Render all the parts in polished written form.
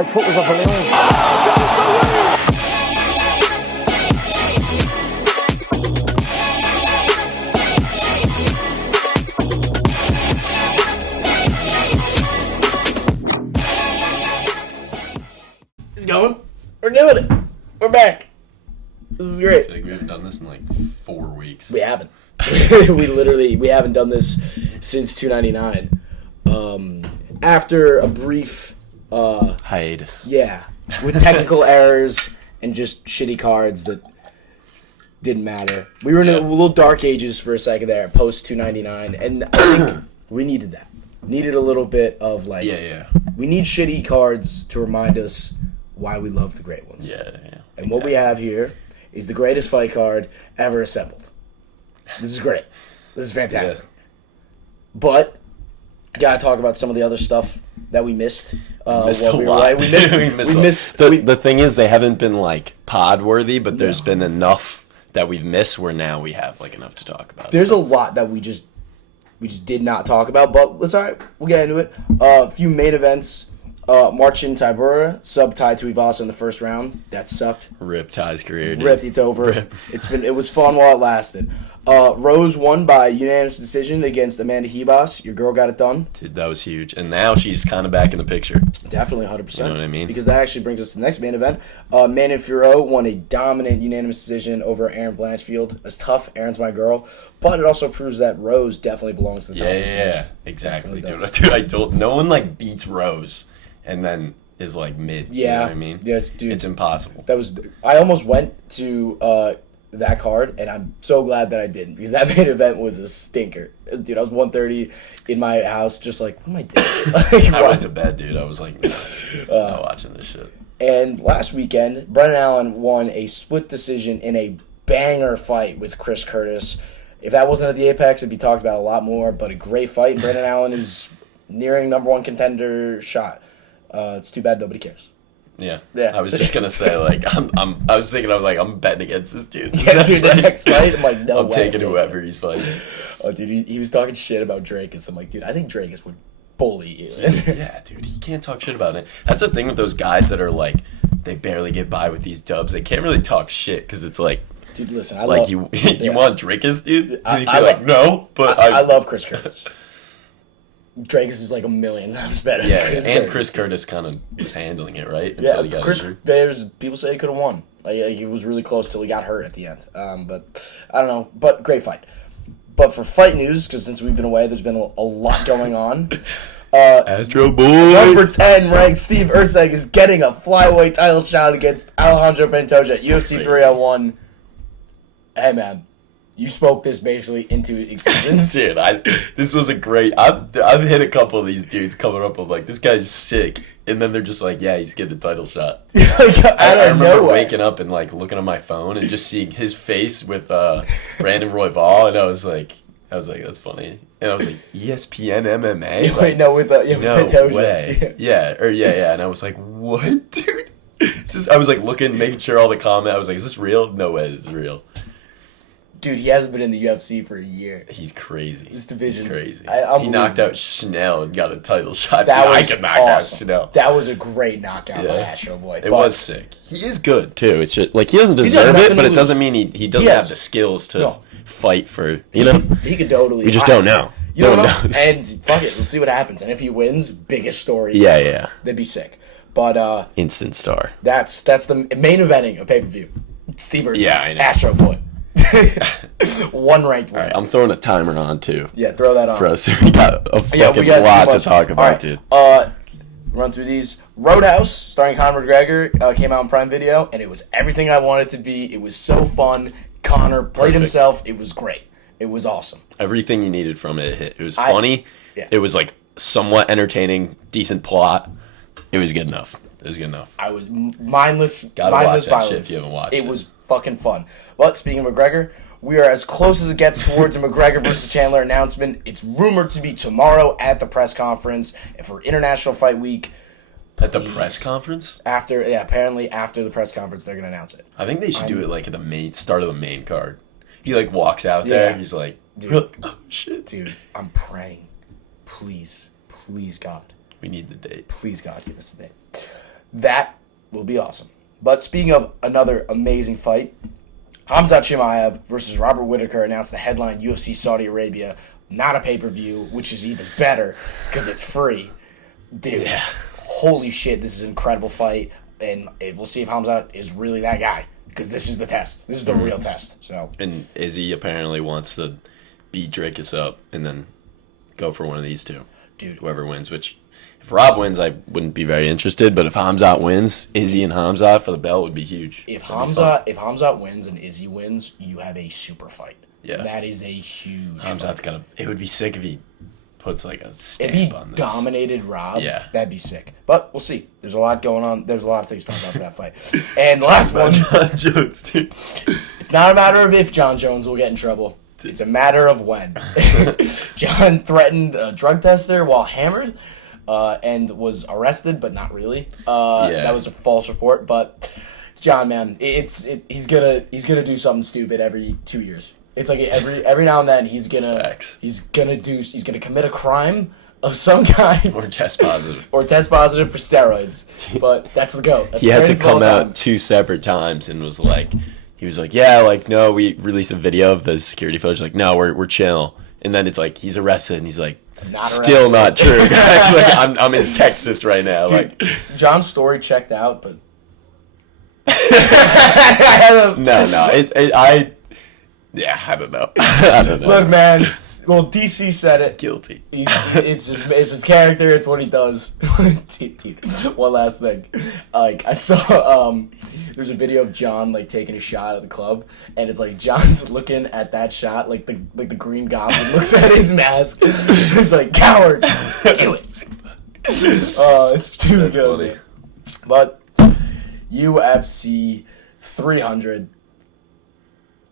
My foot was a balloon. It's going. We're doing it. We're back. This is great. I feel like we haven't done this in like 4 weeks. We haven't. we haven't done this since 299. After a brief hiatus. Yeah, with technical errors and just shitty cards that didn't matter. We were in a little dark ages for a second there, post 299, and I think we needed that. Needed a little bit of like, we need shitty cards to remind us why we love the great ones. Yeah. And what we have here is the greatest fight card ever assembled. This is great. This is fantastic. Yeah. But gotta talk about some of the other stuff that we missed. We missed a lot. We missed. The thing is, they haven't been like pod worthy, but there's been enough that we've missed where now we have like enough to talk about. There's a lot that we just did not talk about, but it's all right. We'll get into it. A few main events. Marcin Tybura sub-tied to Ivasa in the first round. That sucked. Rip Ty's career, dude. Ripped. It's over. Rip. It was fun while it lasted. Rose won by unanimous decision against Amanda Hebas. Your girl got it done. Dude, that was huge. And now she's kind of back in the picture. Definitely 100%. You know what I mean? Because that actually brings us to the next main event. Manon Fiorot won a dominant unanimous decision over Erin Blanchfield. It's tough. Erin's my girl. But it also proves that Rose definitely belongs to the top of the stage. Yeah, exactly, dude. I told no one like beats Rose and then is like mid. Yeah. You know what I mean? Yes, dude. It's impossible. I almost went to that card, and I'm so glad that I didn't, because that main event was a stinker. Dude, I was 1:30 in my house, just like, what am I doing? I went to bed, dude. I was like, not watching this shit. And last weekend, Brennan Allen won a split decision in a banger fight with Chris Curtis. If that wasn't at the Apex, it'd be talked about a lot more, but a great fight. Brennan Allen is nearing number one contender shot. It's too bad nobody cares. Yeah. I was just gonna say, like, I was thinking, I'm betting against this dude. Yeah, dude, the next fight, I'm like, no way. I'm taking whoever he's fighting. Oh, dude, he was talking shit about Drake, and so I'm like, dude, I think Drake would bully you. Yeah, dude, he can't talk shit about it. That's the thing with those guys that are like, they barely get by with these dubs. They can't really talk shit because it's like, dude, listen, you want Drakus, dude? He'd be like, no, but I love Chris Curtis. Drakus is like a million times better. Yeah, Chris Curtis kind of was handling it, right? Until he got injured. There's people say he could have won. Like, he was really close till he got hurt at the end. But I don't know. But great fight. But for fight news, because since we've been away, there's been a lot going on. Astro Boy. Number 10 ranked Steve Erceg is getting a flyweight title shot against Alejandro Pantoja at UFC 301. Hey, man. You spoke this basically into existence. Dude, this was a great... I've hit a couple of these dudes coming up with, like, this guy's sick. And then they're just like, yeah, he's getting a title shot. I remember waking up and, like, looking at my phone and just seeing his face with Brandon Royval. And I was like, that's funny. And I was like, ESPN MMA? Yeah, wait, no, with Pantoja. Way. Yeah. And I was like, what, dude? I was, like, making sure all the comments... I was like, is this real? No way, this is real. Dude, he hasn't been in the UFC for a year. He's crazy. This division. He's crazy. He knocked out Chanel and got a title shot. I could knock out Chanel. That was a great knockout by Astro Boy. It was sick. He is good, too. It's just, like, he doesn't deserve it, but it doesn't mean he doesn't have the skills to fight for, you know? He could totally. We just don't know. You don't know. And fuck it, we'll see what happens. And if he wins, biggest story. Yeah. That'd be sick. But instant star. That's the main eventing of pay-per-view. Steve Erceg, I know. Astro Boy. One ranked win. All right, I'm throwing a timer on too. Yeah, throw that on. For us, we got a fucking lot to talk about, dude. Run through these. Roadhouse, starring Conor McGregor, came out on Prime Video, and it was everything I wanted it to be. It was so fun. Conor played himself. It was great. It was awesome. Everything you needed from it hit. It was funny. It was like somewhat entertaining, decent plot. It was good enough. I was mindless. Gotta mindless watch that violence. shit if you haven't watched it. It was fucking fun. But speaking of McGregor, we are as close as it gets towards a McGregor versus Chandler announcement. It's rumored to be tomorrow at the press conference and for International Fight Week. At the press conference? Apparently after the press conference they're gonna announce it. I think they should do it like at the start of the main card. He like walks out there. He's like, dude, oh shit, dude. I'm praying, please God. We need the date. Please God, give us the date. That will be awesome. But speaking of another amazing fight, Khamzat Chimaev versus Robert Whittaker announced the headline UFC Saudi Arabia, not a pay-per-view, which is even better because it's free. Dude, holy shit, this is an incredible fight, and we'll see if Khamzat is really that guy because this is the test. This is the real test. So. And Izzy apparently wants to beat Dricus up and then go for one of these two. Dude. Whoever wins, which if Rob wins, I wouldn't be very interested, but if Khamzat wins, Izzy and Khamzat for the belt would be huge. If Khamzat wins and Izzy wins, you have a super fight. Yeah. That is a huge Khamzat's fight. it would be sick if he puts like a stamp If he on this. dominated Rob, Yeah. that'd be sick. But we'll see. There's a lot going on. There's a lot of things to talk about for that fight. And the last one, John Jones, dude. it's not a matter of if John Jones will get in trouble. It's a matter of when. John threatened a drug tester while hammered and was arrested, but not really. That was a false report, but it's John, man. He's gonna do something stupid every 2 years. It's like every now and then he's gonna commit a crime of some kind Or test positive. or test positive for steroids. But that's the go. He had to come out 2 separate times and was like, yeah, like, no, we released a video of the security footage. Like, no, we're chill. And then it's like, he's arrested, and he's like, still not true, guys. Like, I'm in Texas right now. Dude, like, John's story checked out, but no, I don't know. I don't know. Look, man. Well, DC said it. Guilty. It's his character. It's what he does. Dude, one last thing. Like, I saw there's a video of John like taking a shot at the club, and it's like John's looking at that shot like the Green Goblin looks at his mask. He's like, coward, do it. It's too That's good. funny. But UFC 300.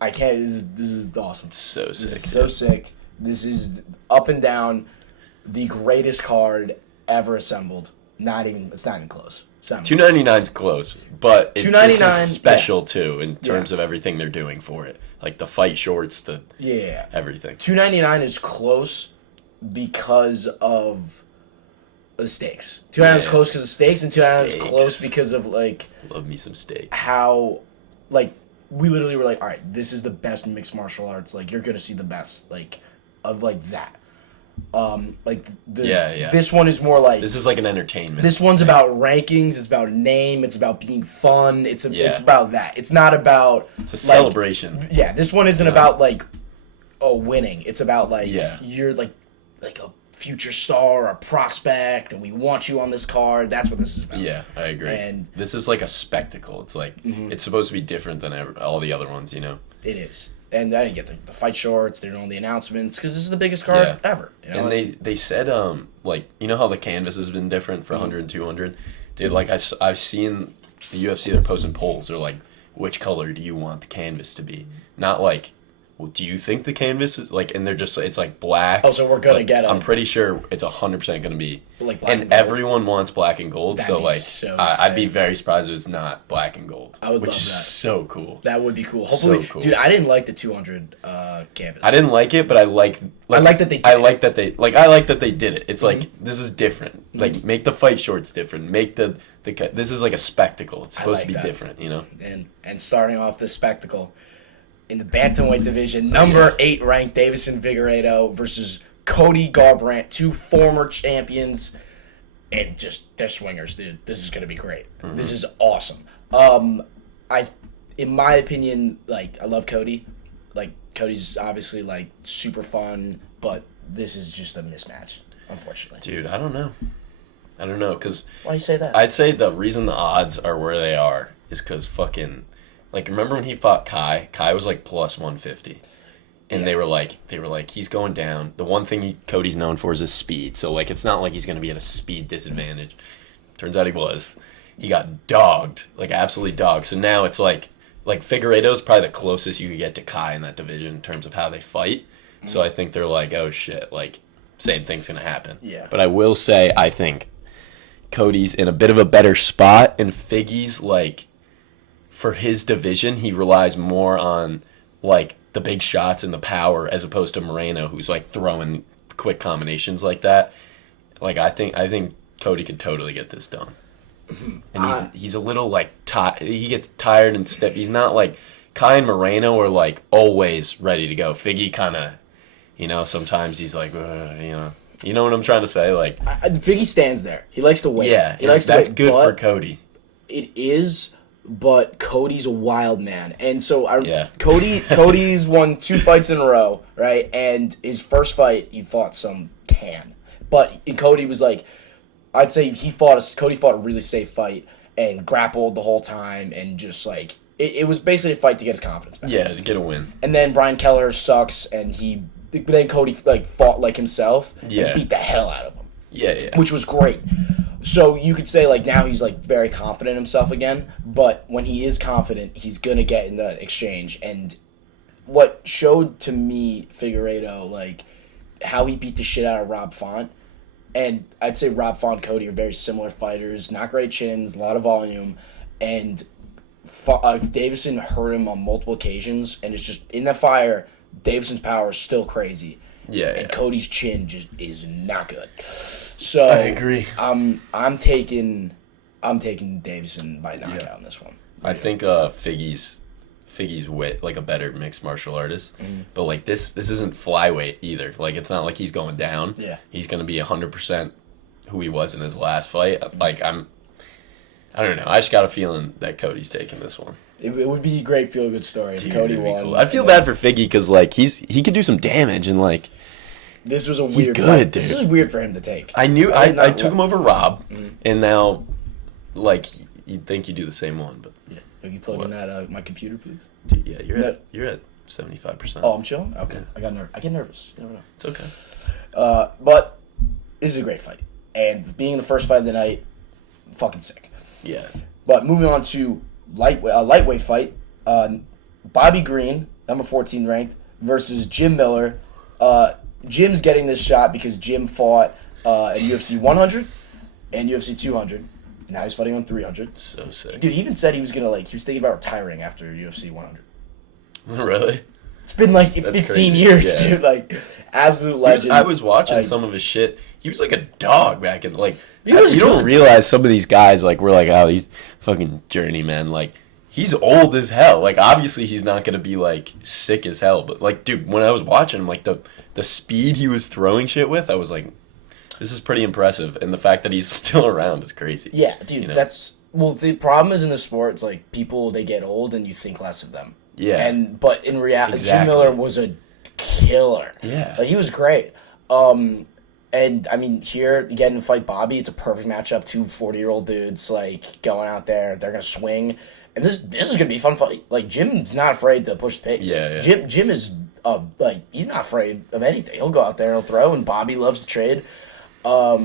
I can't. This is awesome. It's so sick. This is so sick. This is up and down the greatest card ever assembled. It's not even close. 299's close, but this 299 is special too in terms of everything they're doing for it, like the fight shorts, everything. 299 is close because of the stakes. 299 is close because of stakes, and 299 is close because of like love me some steaks. How like we literally were like, all right, this is the best mixed martial arts. Like you're gonna see the best like of like that. This one is more like this is like an entertainment. This one's about rankings. It's about name. It's about being fun. It's about that. It's not about. It's a celebration. Yeah, this one isn't about like, winning. It's about like you're like a future star or a prospect, and we want you on this card. That's what this is about. Yeah, I agree. And this is like a spectacle. It's like it's supposed to be different than all the other ones, you know. It is. And then you get the fight shorts, they're doing the announcements, because this is the biggest card ever. You know? And they said, like, you know how the canvas has been different for 100 and 200? Dude, like, I've seen the UFC, they're posting polls. They're like, which color do you want the canvas to be? Not like, well, do you think the canvas is, like, and they're just, it's like black. Oh, so we're going to get I'm pretty sure it's 100% going to be. Like black and gold. Everyone wants black and gold, That'd so, like, so I'd be very surprised if it's not black and gold. I would which love is that. so cool. That would be cool. Hopefully, so cool. Dude, I didn't like the 200 canvas. I didn't like it, but I like that they did I like that they did it. It's like, this is different. Like, make the fight shorts different. Make this is like a spectacle. It's supposed to be different, you know? And starting off this spectacle, in the bantamweight division, number 8 ranked Davison Figueiredo versus Cody Garbrandt, 2 former champions, and just they're swingers, dude. This is gonna be great. Mm-hmm. This is awesome. In my opinion, like I love Cody. Like Cody's obviously like super fun, but this is just a mismatch, unfortunately. Dude, I don't know, because why you say that? I'd say the reason the odds are where they are is because fucking. Like, remember when he fought Kai? Kai was, like, plus 150. And they were like, he's going down. The one thing Cody's known for is his speed. So, like, it's not like he's going to be at a speed disadvantage. Turns out he was. He got dogged. Like, absolutely dogged. So now it's like Figueiredo's probably the closest you could get to Kai in that division in terms of how they fight. Mm-hmm. So I think they're like, oh, shit. Like, same thing's going to happen. Yeah. But I will say, I think Cody's in a bit of a better spot. And Figgy's, like... For his division, he relies more on, like, the big shots and the power as opposed to Moreno, who's, like, throwing quick combinations like that. Like, I think Cody could totally get this done. and he's a little like he gets tired and stiff. He's not like Kai and Moreno are like always ready to go. Figgy kind of, sometimes he's like, you know what I'm trying to say, like Figgy stands there. He likes to wait. Yeah, he likes to that's wait, good for Cody. It is. But Cody's a wild man, and so Cody's won 2 fights in a row, right? And his first fight, he fought some can, but Cody was like, I'd say Cody fought a really safe fight and grappled the whole time, and just like it was basically a fight to get his confidence back. Yeah, to get a win. And then Brian Kelleher sucks, and then Cody like fought like himself and beat the hell out of him. Yeah, which was great. So you could say, like, now he's, like, very confident in himself again. But when he is confident, he's going to get in the exchange. And what showed to me, Figueiredo, like, how he beat the shit out of Rob Font. And I'd say Rob Font and Cody are very similar fighters. Not great chins, a lot of volume. And Davison hurt him on multiple occasions. And it's just, in the fire, Davison's power is still crazy. Yeah, and Cody's chin just is not good. So I agree. I'm taking Davison by knockout in this one. I think Figgy's like a better mixed martial artist, but like this isn't flyweight either. Like it's not like he's going down. Yeah, he's gonna be 100% who he was in his last fight. Like I don't know. I just got a feeling that Cody's taking this one. It would be a great feel-good story if Cody won. Cool. I feel bad for Figgy because like he could do some damage and like. This was a he's weird good, fight. dude. This is weird for him to take. I knew I took him over Rob, and now, like, you'd think you do the same one, but yeah. Are you plugging that my computer, please? Dude, yeah, you're at 75%. Oh, I'm chilling. Okay, Yeah. I get nervous. You never know. It's okay. But this is a great fight, and being the first fight of the night, fucking sick. Yes. But moving on to lightweight fight, Bobby Green, number 14 ranked, versus Jim Miller. Jim's getting this shot because Jim fought at UFC 100 and UFC 200. And now he's fighting on 300. So sick. Dude, he even said he was thinking about retiring after UFC 100. Really? It's been like 15 years, dude. Like, absolute legend. I was watching some of his shit. He was like a dog back in, like, you good. don't realize some of these guys, like, we're like, oh, these fucking journeymen, like, he's old as hell. Like, obviously he's not going to be, like, sick as hell. But, like, dude, when I was watching him, like, the speed he was throwing shit with, I was like, this is pretty impressive. And the fact that he's still around is crazy. Yeah, dude, that's... Well, the problem is in the sport, it's like people, they get old and you think less of them. Yeah. But in reality, Jim Miller was a killer. Yeah. Like, he was great. And, I mean, here, getting to fight Bobby, it's a perfect matchup. 2 40-year-old dudes, like, going out there. They're going to swing. And this is going to be a fun fight. Like, Jim's not afraid to push the pace. Yeah. Jim is, he's not afraid of anything. He'll go out there and he'll throw, and Bobby loves to trade. For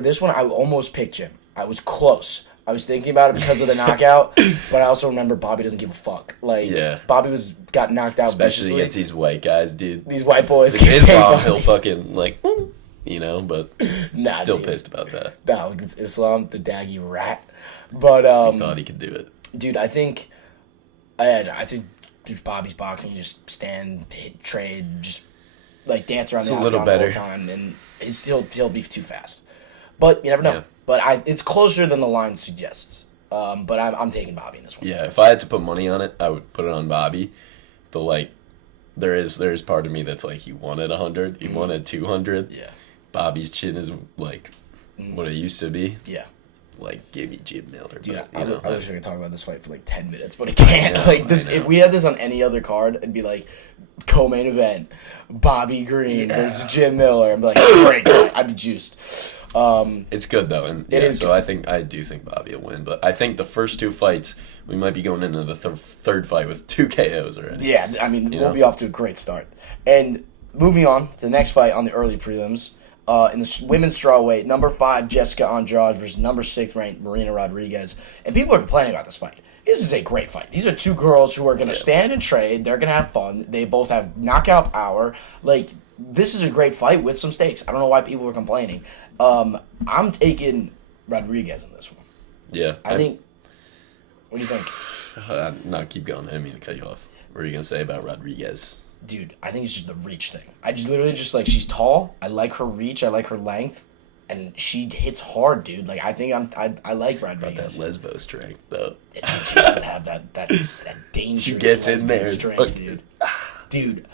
this one, I almost picked Jim. I was close. I was thinking about it because of the knockout, but I also remember Bobby doesn't give a fuck. Like, Bobby got knocked out especially viciously. against these white guys, dude. These white boys. It's Islam, he'll fucking, like, but nah, still dude. Pissed about that. No, against Islam, the daggy rat. But, he thought he could do it. Dude, I think Bobby's boxing, you just stand, hit, trade, just, like, dance around It's the a little octagon the better. whole time, and he'll be too fast. But you never know. Yeah. But it's closer than the line suggests. But I'm taking Bobby in this one. Yeah, if I had to put money on it, I would put it on Bobby. But, like, there is part of me that's like, he wanted 100, he wanted 200. Yeah. Bobby's chin is, like, what it used to be. Yeah. Like, give me Jim Miller. Dude, but, I wish I could talk about this fight for like 10 minutes, but I can't. I know, like this, if we had this on any other card, it'd be like co-main event, Bobby Green versus Jim Miller. I'd be like, great, I'd be juiced. It's good though, and so good. I do think Bobby will win. But I think the first 2 fights, we might be going into the third fight with 2 KOs already. Yeah, I mean, we'll be off to a great start. And moving on to the next fight on the early prelims. In the women's strawweight, number 5 Jessica Andrade versus number 6 ranked Marina Rodriguez. And people are complaining about this fight. This is a great fight. These are 2 girls who are going to stand and trade. They're going to have fun. They both have knockout power. Like, this is a great fight with some stakes. I don't know why people are complaining. I'm taking Rodriguez in this one. Yeah. I think... What do you think? No, keep going. I didn't mean to cut you off. What are you going to say about Rodriguez? Dude, I think it's just the reach thing. I just literally like, she's tall. I like her reach. I like her length. And she hits hard, dude. Like, I think I like Rodriguez. That lesbo strength, though. She does have that dangerous. She gets in there, strength, dude. Dude,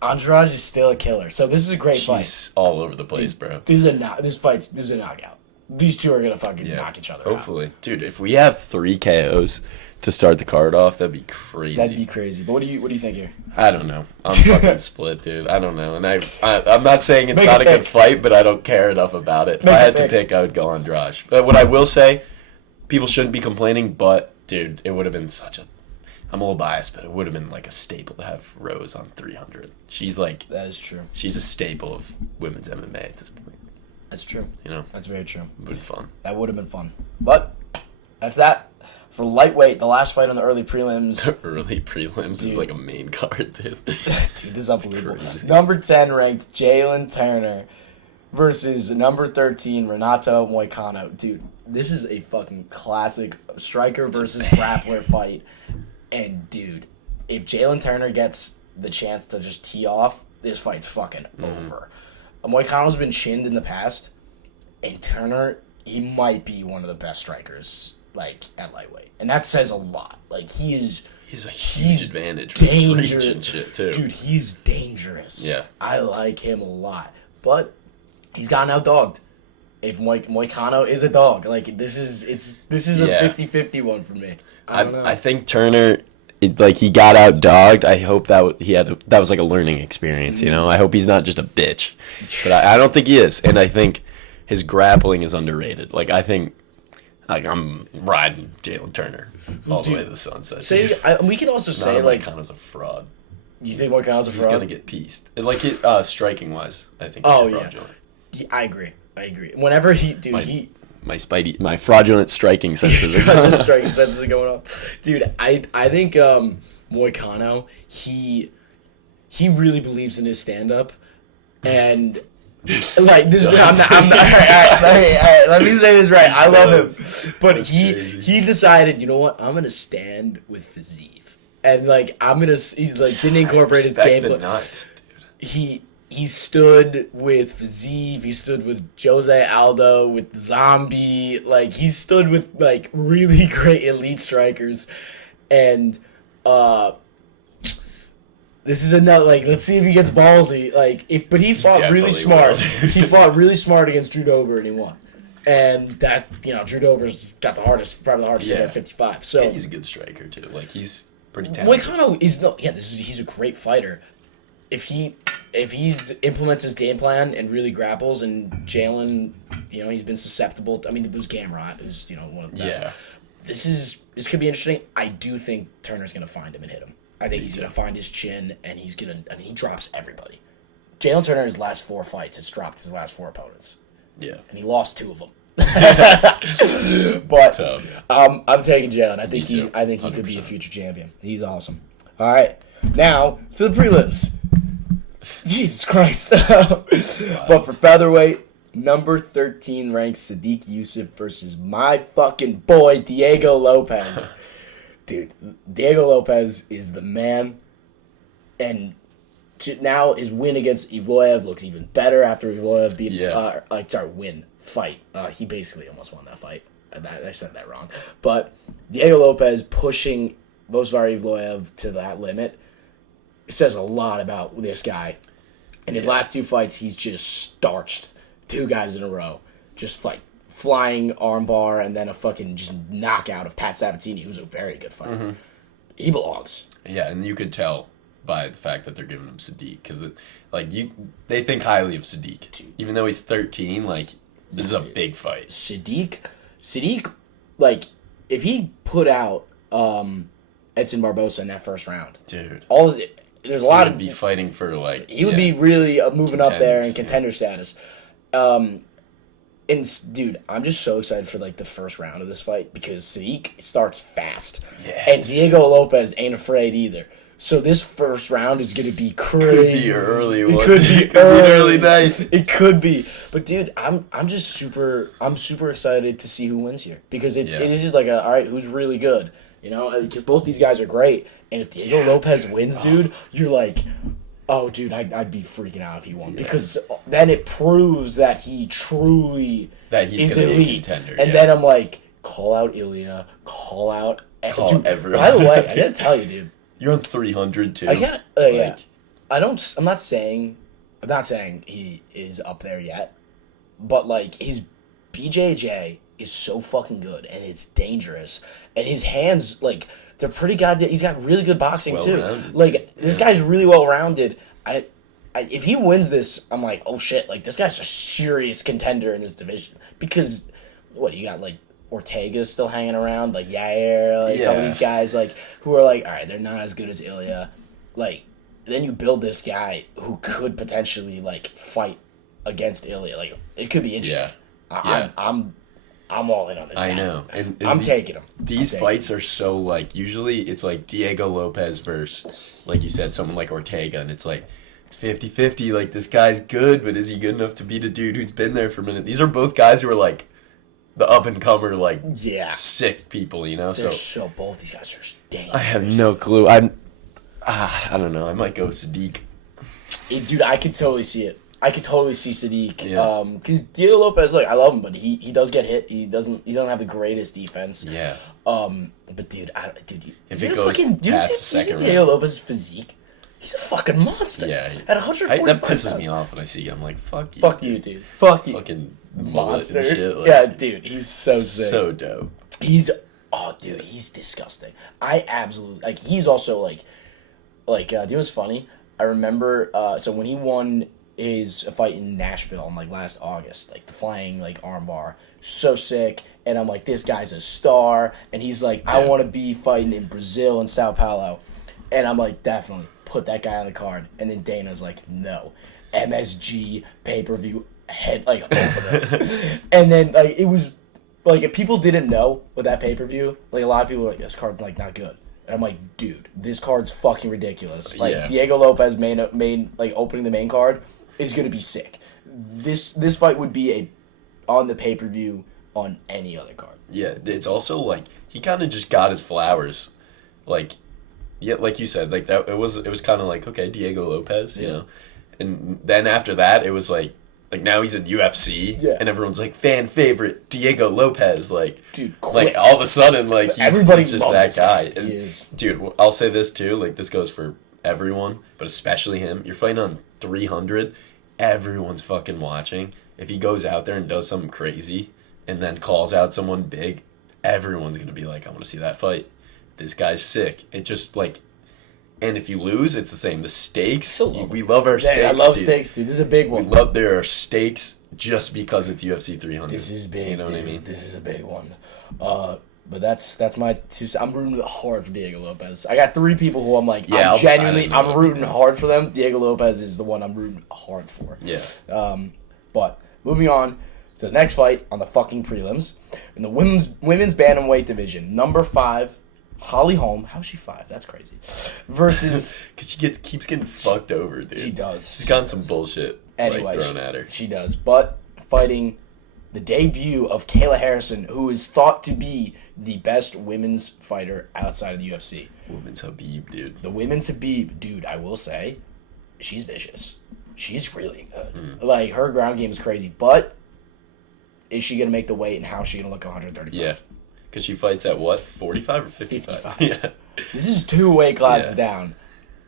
Andrade is still a killer. So this is a great fight. She's all over the place, bro. This is a knockout. These two are gonna fucking knock each other out. Hopefully, dude. If we have 3 KOs to start the card off, that'd be crazy. That'd be crazy. But what do you think here? I don't know. I'm fucking split, dude. I don't know. And I'm not saying it's not a good fight, but I don't care enough about it. If I had to pick, I would go Andrade. But what I will say, people shouldn't be complaining, but, dude, it would have been such a... I'm a little biased, but it would have been like a staple to have Rose on 300. She's like... That is true. She's a staple of women's MMA at this point. That's true. You know? That's very true. It would have been fun. That would have been fun. But, that's that. For lightweight, the last fight on the early prelims. Early prelims is like a main card, dude. Dude, this is unbelievable. Number 10 ranked Jalen Turner versus number 13 Renato Moicano. Dude, this is a fucking classic striker versus grappler fight. And, dude, if Jalen Turner gets the chance to just tee off, this fight's fucking over. Moicano's been shinned in the past, and Turner, he might be one of the best strikers like at lightweight, and that says a lot. Like he's a huge advantage with reach and shit too. Dude, he's dangerous. Yeah, I like him a lot, but he's gotten outdogged. If Moicano is a dog, like this is a 50-50 one for me. I don't know. I think Turner, he got outdogged. I hope that was like a learning experience. You know, I hope he's not just a bitch, but I don't think he is, and I think his grappling is underrated. Like I think. Like, I'm riding Jalen Turner all the way to the sunset. We can also say, Moicano's a fraud. You think Moicano's a fraud? He's going to get pieced. Like, striking-wise, I think he's fraudulent. Yeah, I agree. Whenever my fraudulent striking senses are going off. Dude, I think Moicano, he really believes in his stand-up, and... Like this, I'm not. Let me say this right. I love him, but he decided, you know what? I'm gonna stand with Fazeev, and he's like didn't incorporate his gameplay. Nuts, dude. He stood with Fazeev. He stood with Jose Aldo, with Zombie. Like he stood with like really great elite strikers, and this is another, let's see if he gets ballsy. But he fought really smart. He fought really smart against Drew Dober, and he won. And that, Drew Dober's got probably the hardest hit at 55. So he's a good striker, too. Like, he's pretty talented. Moicano he's a great fighter. If he implements his game plan and really grapples, and Jalen, he's been susceptible. It was Gamrot, who's, one of the best. Yeah. This could be interesting. I do think Turner's going to find him and hit him. I think he's going to find his chin, and he drops everybody. Jalen Turner, his last 4 fights, has dropped his last 4 opponents. Yeah. And he lost 2 of them. But I'm taking Jalen. I think he could be a future champion. He's awesome. All right. Now, to the prelims. Jesus Christ. But for featherweight, number 13 ranked Sadiq Yusuf versus my fucking boy, Diego Lopez. Dude, Diego Lopez is the man, and now his win against Evloev looks even better after Evloev fight. He basically almost won that fight. I said that wrong. But Diego Lopez pushing Vosvar Evloev to that limit says a lot about this guy. In his last 2 fights, he's just starched 2 guys in a row. Just flying armbar and then a fucking just knockout of Pat Sabatini, who's a very good fighter. Mm-hmm. He belongs. Yeah, and you could tell by the fact that they're giving him Sadiq, because they think highly of Sadiq, even though he's 13. This is a big fight. Sadiq, if he put out Edson Barbosa in that first round, dude, there's a lot of be fighting for he would be really moving up there in contender status. And dude, I'm just so excited for the first round of this fight because Sadiq starts fast, and Diego Lopez ain't afraid either. So this first round is gonna be crazy. Could be early one. Could be an early night. It could be, but dude, I'm super excited to see who wins here because it is just all right, who's really good, because both these guys are great, and if Diego Lopez wins, dude, you're Oh, dude, I'd be freaking out if he won because then it proves that he truly he's is gonna elite. be a contender. And then I'm like, call out Ilya, call out everyone. By the way, I gotta tell you, dude, you're on 300 too. I can't. Yeah, I'm not saying he is up there yet, but like his BJJ is so fucking good and it's dangerous, and his hands like they're pretty goddamn. He's got really good boxing too. Like this guy's really well rounded. If he wins this, I'm like, oh shit, like this guy's a serious contender in this division because what you got like. Ortega's still hanging around, like Yair, like a couple of these guys, like who are like, all right, they're not as good as Ilya. Like, then you build this guy who could potentially like fight against Ilya. Like, it could be interesting. I'm all in on this. I know, and I'm taking him. These fights are so like usually it's like Diego Lopez versus like you said someone like Ortega, and it's like. It's 50-50, like this guy's good, but is he good enough to beat a dude who's been there for a minute? These are both guys who are like the up-and-comer, like, sick people, you know? So both these guys are dangerous. I have no clue. I don't know. I might go Sadiq. Dude, I could totally see it. I could totally see Sadiq. Because Diego Lopez, like, I love him, but he does get hit. He doesn't have the greatest defense. Yeah. But, dude, if it goes past the second round. Diego Lopez's physique? He's a fucking monster. Yeah. At 145 that pisses me off when I see him. I'm like, fuck you. Fuck you, dude. Fuck you. Fucking monster. And shit. Like, yeah, dude. He's so sick. So dope. He's disgusting. I absolutely, like, he's also, like, do you know what's funny? I remember, so when he won his fight in Nashville in, like, last August, like, the flying, like, armbar, so sick, and I'm like, this guy's a star, and he's like, I want to be fighting in Brazil and Sao Paulo, and I'm like, definitely. Put that guy on the card, and then Dana's like, no, MSG pay-per-view head like opener, and then like it was like if people didn't know with that pay-per-view, like a lot of people were like, this card's like not good, and I'm like, dude, this card's fucking ridiculous. Like Diego Lopez main like opening the main card is gonna be sick. This fight would be on the pay-per-view on any other card. Yeah, it's also like he kind of just got his flowers, like. Yeah, like you said, like that. It was kind of like okay, Diego Lopez, you know, and then after that, it was like now he's in UFC, and everyone's like fan favorite Diego Lopez, like dude, like all of a sudden, like he's just that guy. Dude, I'll say this too, like this goes for everyone, but especially him. You're fighting on 300, everyone's fucking watching. If he goes out there and does something crazy, and then calls out someone big, everyone's gonna be like, I want to see that fight. This guy's sick. It just like, and if you lose, it's the same. The stakes, we love our stakes. I love stakes, dude. This is a big one. There are stakes just because it's UFC 300. This is big. You know what I mean? This is a big one. But that's my two. I'm rooting hard for Diego Lopez. I got 3 people who I'm like, I'm rooting hard for them. Diego Lopez is the one I'm rooting hard for. Yeah. But moving on to the next fight on the fucking prelims in the women's bantamweight division, number 5. Holly Holm, how's she 5? That's crazy. Versus, because she keeps getting fucked over, dude. She does. She's gotten some bullshit thrown at her. She does, but fighting the debut of Kayla Harrison, who is thought to be the best women's fighter outside of the UFC. Women's Habib, dude. The women's Habib, dude. I will say, she's vicious. She's really good. Like her ground game is crazy, but is she gonna make the weight, and how is she gonna look 135? Yeah. Because she fights at what, 45 or 55? Yeah. This is 2 weight classes down.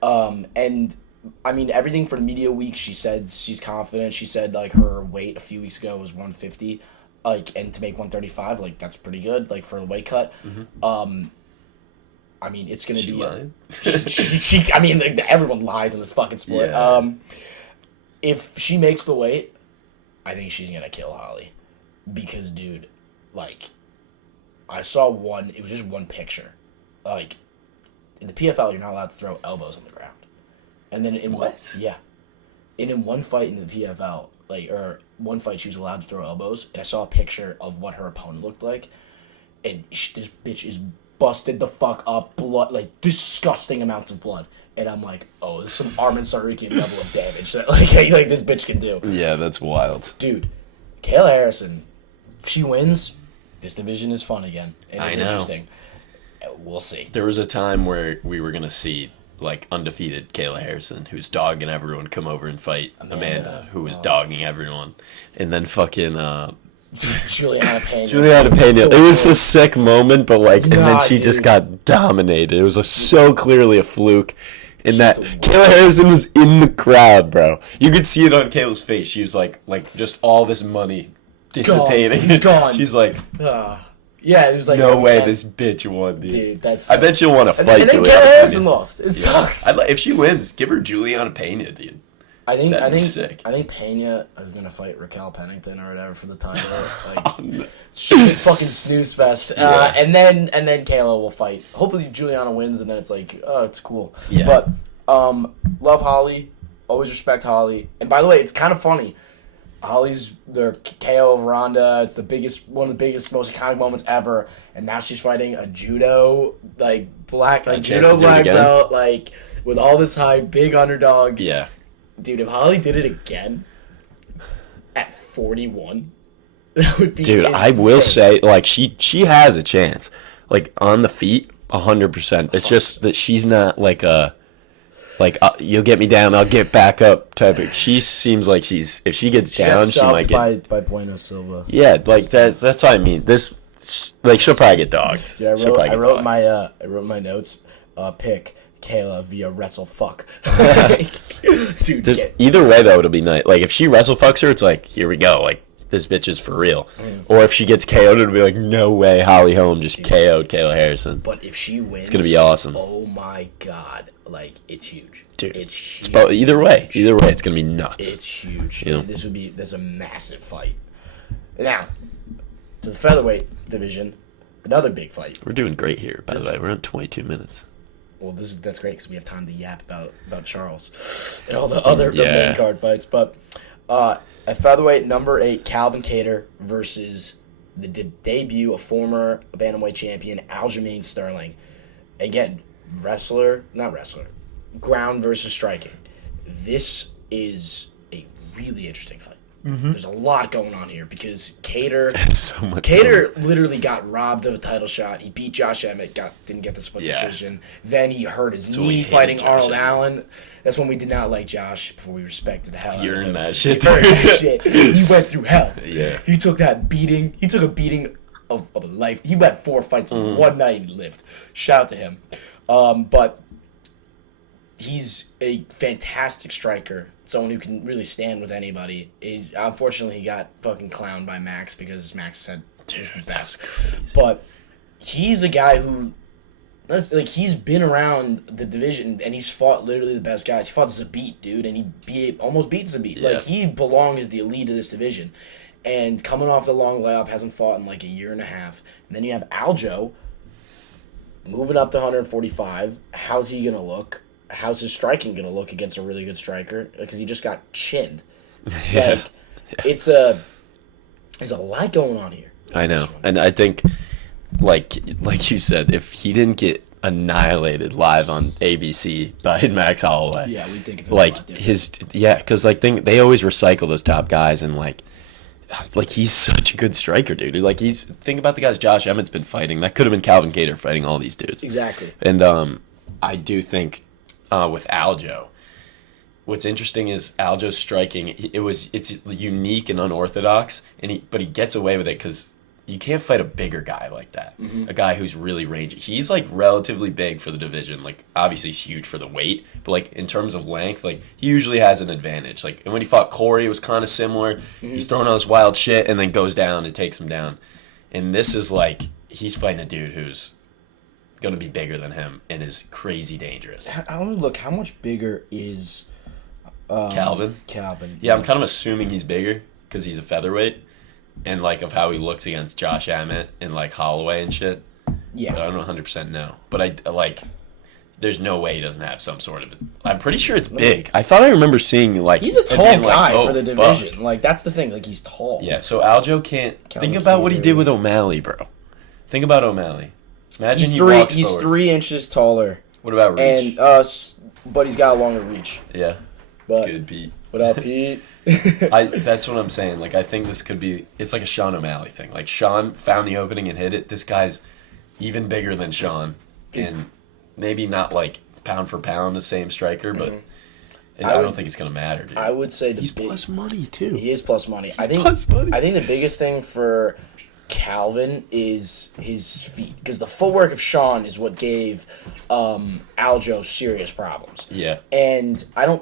And, I mean, everything for Media Week, she said she's confident. She said, like, her weight a few weeks ago was 150. Like, and to make 135, like, that's pretty good, like, for a weight cut. Mm-hmm. I mean, it's going to be... Lying? she I mean, like, everyone lies in this fucking sport. Yeah. If she makes the weight, I think she's going to kill Holly. Because, dude, like... I saw it was just one picture. Like, in the PFL, you're not allowed to throw elbows on the ground. And then What? Yeah. And in one fight in the PFL, one fight she was allowed to throw elbows, and I saw a picture of what her opponent looked like, and this bitch is busted the fuck up, blood, like, disgusting amounts of blood. And I'm like, oh, this is some Armin Tsarukyan level of damage that, like this bitch can do. Yeah, that's wild. Dude, Kayla Harrison, if she wins... This division is fun again, and it's interesting. We'll see. There was a time where we were going to see, like undefeated Kayla Harrison, who's dogging everyone, come over and fight Amanda, who was dogging everyone, and then fucking Juliana Pena. It was a sick moment, but like, and then she just got dominated. It was so clearly a fluke. And that Kayla Harrison was in the crowd, bro. You could see it on Kayla's face. She was like just all this money dissipating. Gone. She's like, yeah, it was like, no way, this bitch won, dude. Dude, that's. I bet she'll want to fight. And then Kayla Harrison lost. It sucks. If she wins, give her Juliana Pena, dude. I think sick. I think Pena is gonna fight Raquel Pennington or whatever for the title. Like, shit, fucking snooze fest. Yeah. And then Kayla will fight. Hopefully Juliana wins, and then it's like, oh, it's cool. Yeah. But love Holly. Always respect Holly. And by the way, it's kind of funny. Holly's their KO of Ronda. It's one of the biggest, most iconic moments ever. And now she's fighting a judo black belt, like with all this hype, big underdog. Yeah. Dude, if Holly did it again at 41, that would be Dude, insane. I will say, like, she has a chance. Like, on the feet, 100%. It's just that she's not like a, you'll get me down, I'll get back up type of. She seems like if she gets down, she might get. by Bueno Silva. Yeah, like, that's what I mean. She'll probably get dogged. Yeah, I wrote my notes, pick Kayla via wrestle fuck. Dude, either way though, it'll be nice. Like if she wrestle fucks her, it's like, here we go. Like this bitch is for real. Or if she gets KO'd, it'll be like, no way, Holly Holm just KO'd Kayla Harrison. But if she wins, it's gonna be awesome. Oh my god, like it's huge. Dude, it's huge. Either way, it's gonna be nuts. It's huge. You know? There's a massive fight. Now, to the featherweight division, another big fight. We're doing great here, by the way. We're on 22 minutes. Well, that's great because we have time to yap about Charles and all the other main card fights. But at featherweight, number 8, Calvin Kattar versus the debut of former bantamweight champion Aljamain Sterling. Again, ground versus striking. This is a really interesting fight. Mm-hmm. There's a lot going on here because Kattar literally got robbed of a title shot. He beat Josh Emmett, didn't get the split decision. Then he hurt his knee fighting Arnold Allen. That's when we did not like Josh, before we respected the hell out of him. You earned that shit. He went through hell. Yeah. He took that beating. He took a beating of a life. He had 4 fights in one night and lived. Shout out to him. But he's a fantastic striker. Someone who can really stand with anybody. Unfortunately, he got fucking clowned by Max because Max said he's the best. But he's a guy who, he's been around the division and he's fought literally the best guys. He fought Zabit, dude, and he almost beat Zabit. Yeah. Like, he belongs as the elite of this division. And coming off the long layoff, hasn't fought in like a year and a half. And then you have Aljo moving up to 145. How's he going to look? How's his striking going to look against a really good striker? Because he just got chinned. Yeah. There's a lot going on here. I know. And I think, like you said, if he didn't get annihilated live on ABC by Max Holloway. Yeah, we think of it a lot different. Because they always recycle those top guys, and like he's such a good striker, dude. Like think about the guys Josh Emmett's been fighting. That could have been Calvin Kattar fighting all these dudes. Exactly. And I do think with Aljo, what's interesting is Aljo's striking. It's unique and unorthodox, but he gets away with it because you can't fight a bigger guy like that. Mm-hmm. A guy who's really rangy. He's like relatively big for the division. Like obviously he's huge for the weight, but like in terms of length, like he usually has an advantage. Like, and when he fought Corey, it was kind of similar. Mm-hmm. He's throwing all this wild shit and then goes down and takes him down. And this is like he's fighting a dude who's going to be bigger than him and is crazy dangerous. I want to look. How much bigger is Calvin? Yeah, I'm kind of assuming he's bigger because he's a featherweight. And, like, of how he looks against Josh Emmett and, like, Holloway and shit. Yeah. But I don't 100% know. But, there's no way he doesn't have some sort of... I'm pretty sure it's big. I thought I remember seeing, like... He's a tall guy for the division. Fuck. Like, that's the thing. Like, he's tall. Yeah, so Aljo can't... Think about what he did with O'Malley, bro. Think about O'Malley. Imagine he walks He's forward. 3 inches taller. What about reach? And, but he's got a longer reach. Yeah. But, good, Pete. What up, Pete? That's what I'm saying. Like, I think this could be... It's like a Sean O'Malley thing. Like, Sean found the opening and hit it. This guy's even bigger than Sean. And maybe not, like, pound for pound the same striker, but I don't think it's gonna matter, dude. I would say he's plus money too. He is plus money. I think the biggest thing for Calvin is his feet, because the footwork of Sean is what gave Aljo serious problems. Yeah. And I'm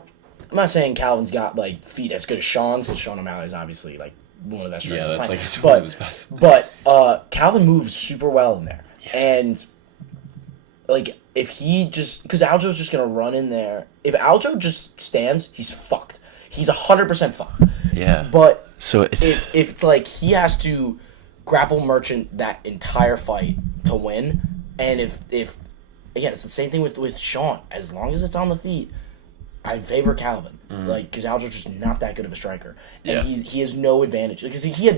not saying Calvin's got like feet as good as Sean's, because Sean O'Malley is obviously like one of the best strikers. Yeah, that's like one of his best. But Calvin moves super well in there, and like if he just, because Aljo's just gonna run in there. If Aljo just stands, he's fucked. He's 100% fucked. Yeah. But so if it's like he has to grapple merchant that entire fight to win, and if again, it's the same thing with Sean. As long as it's on the feet, I favor Calvin. Like, because Aljo's just not that good of a striker, and he has no advantage because he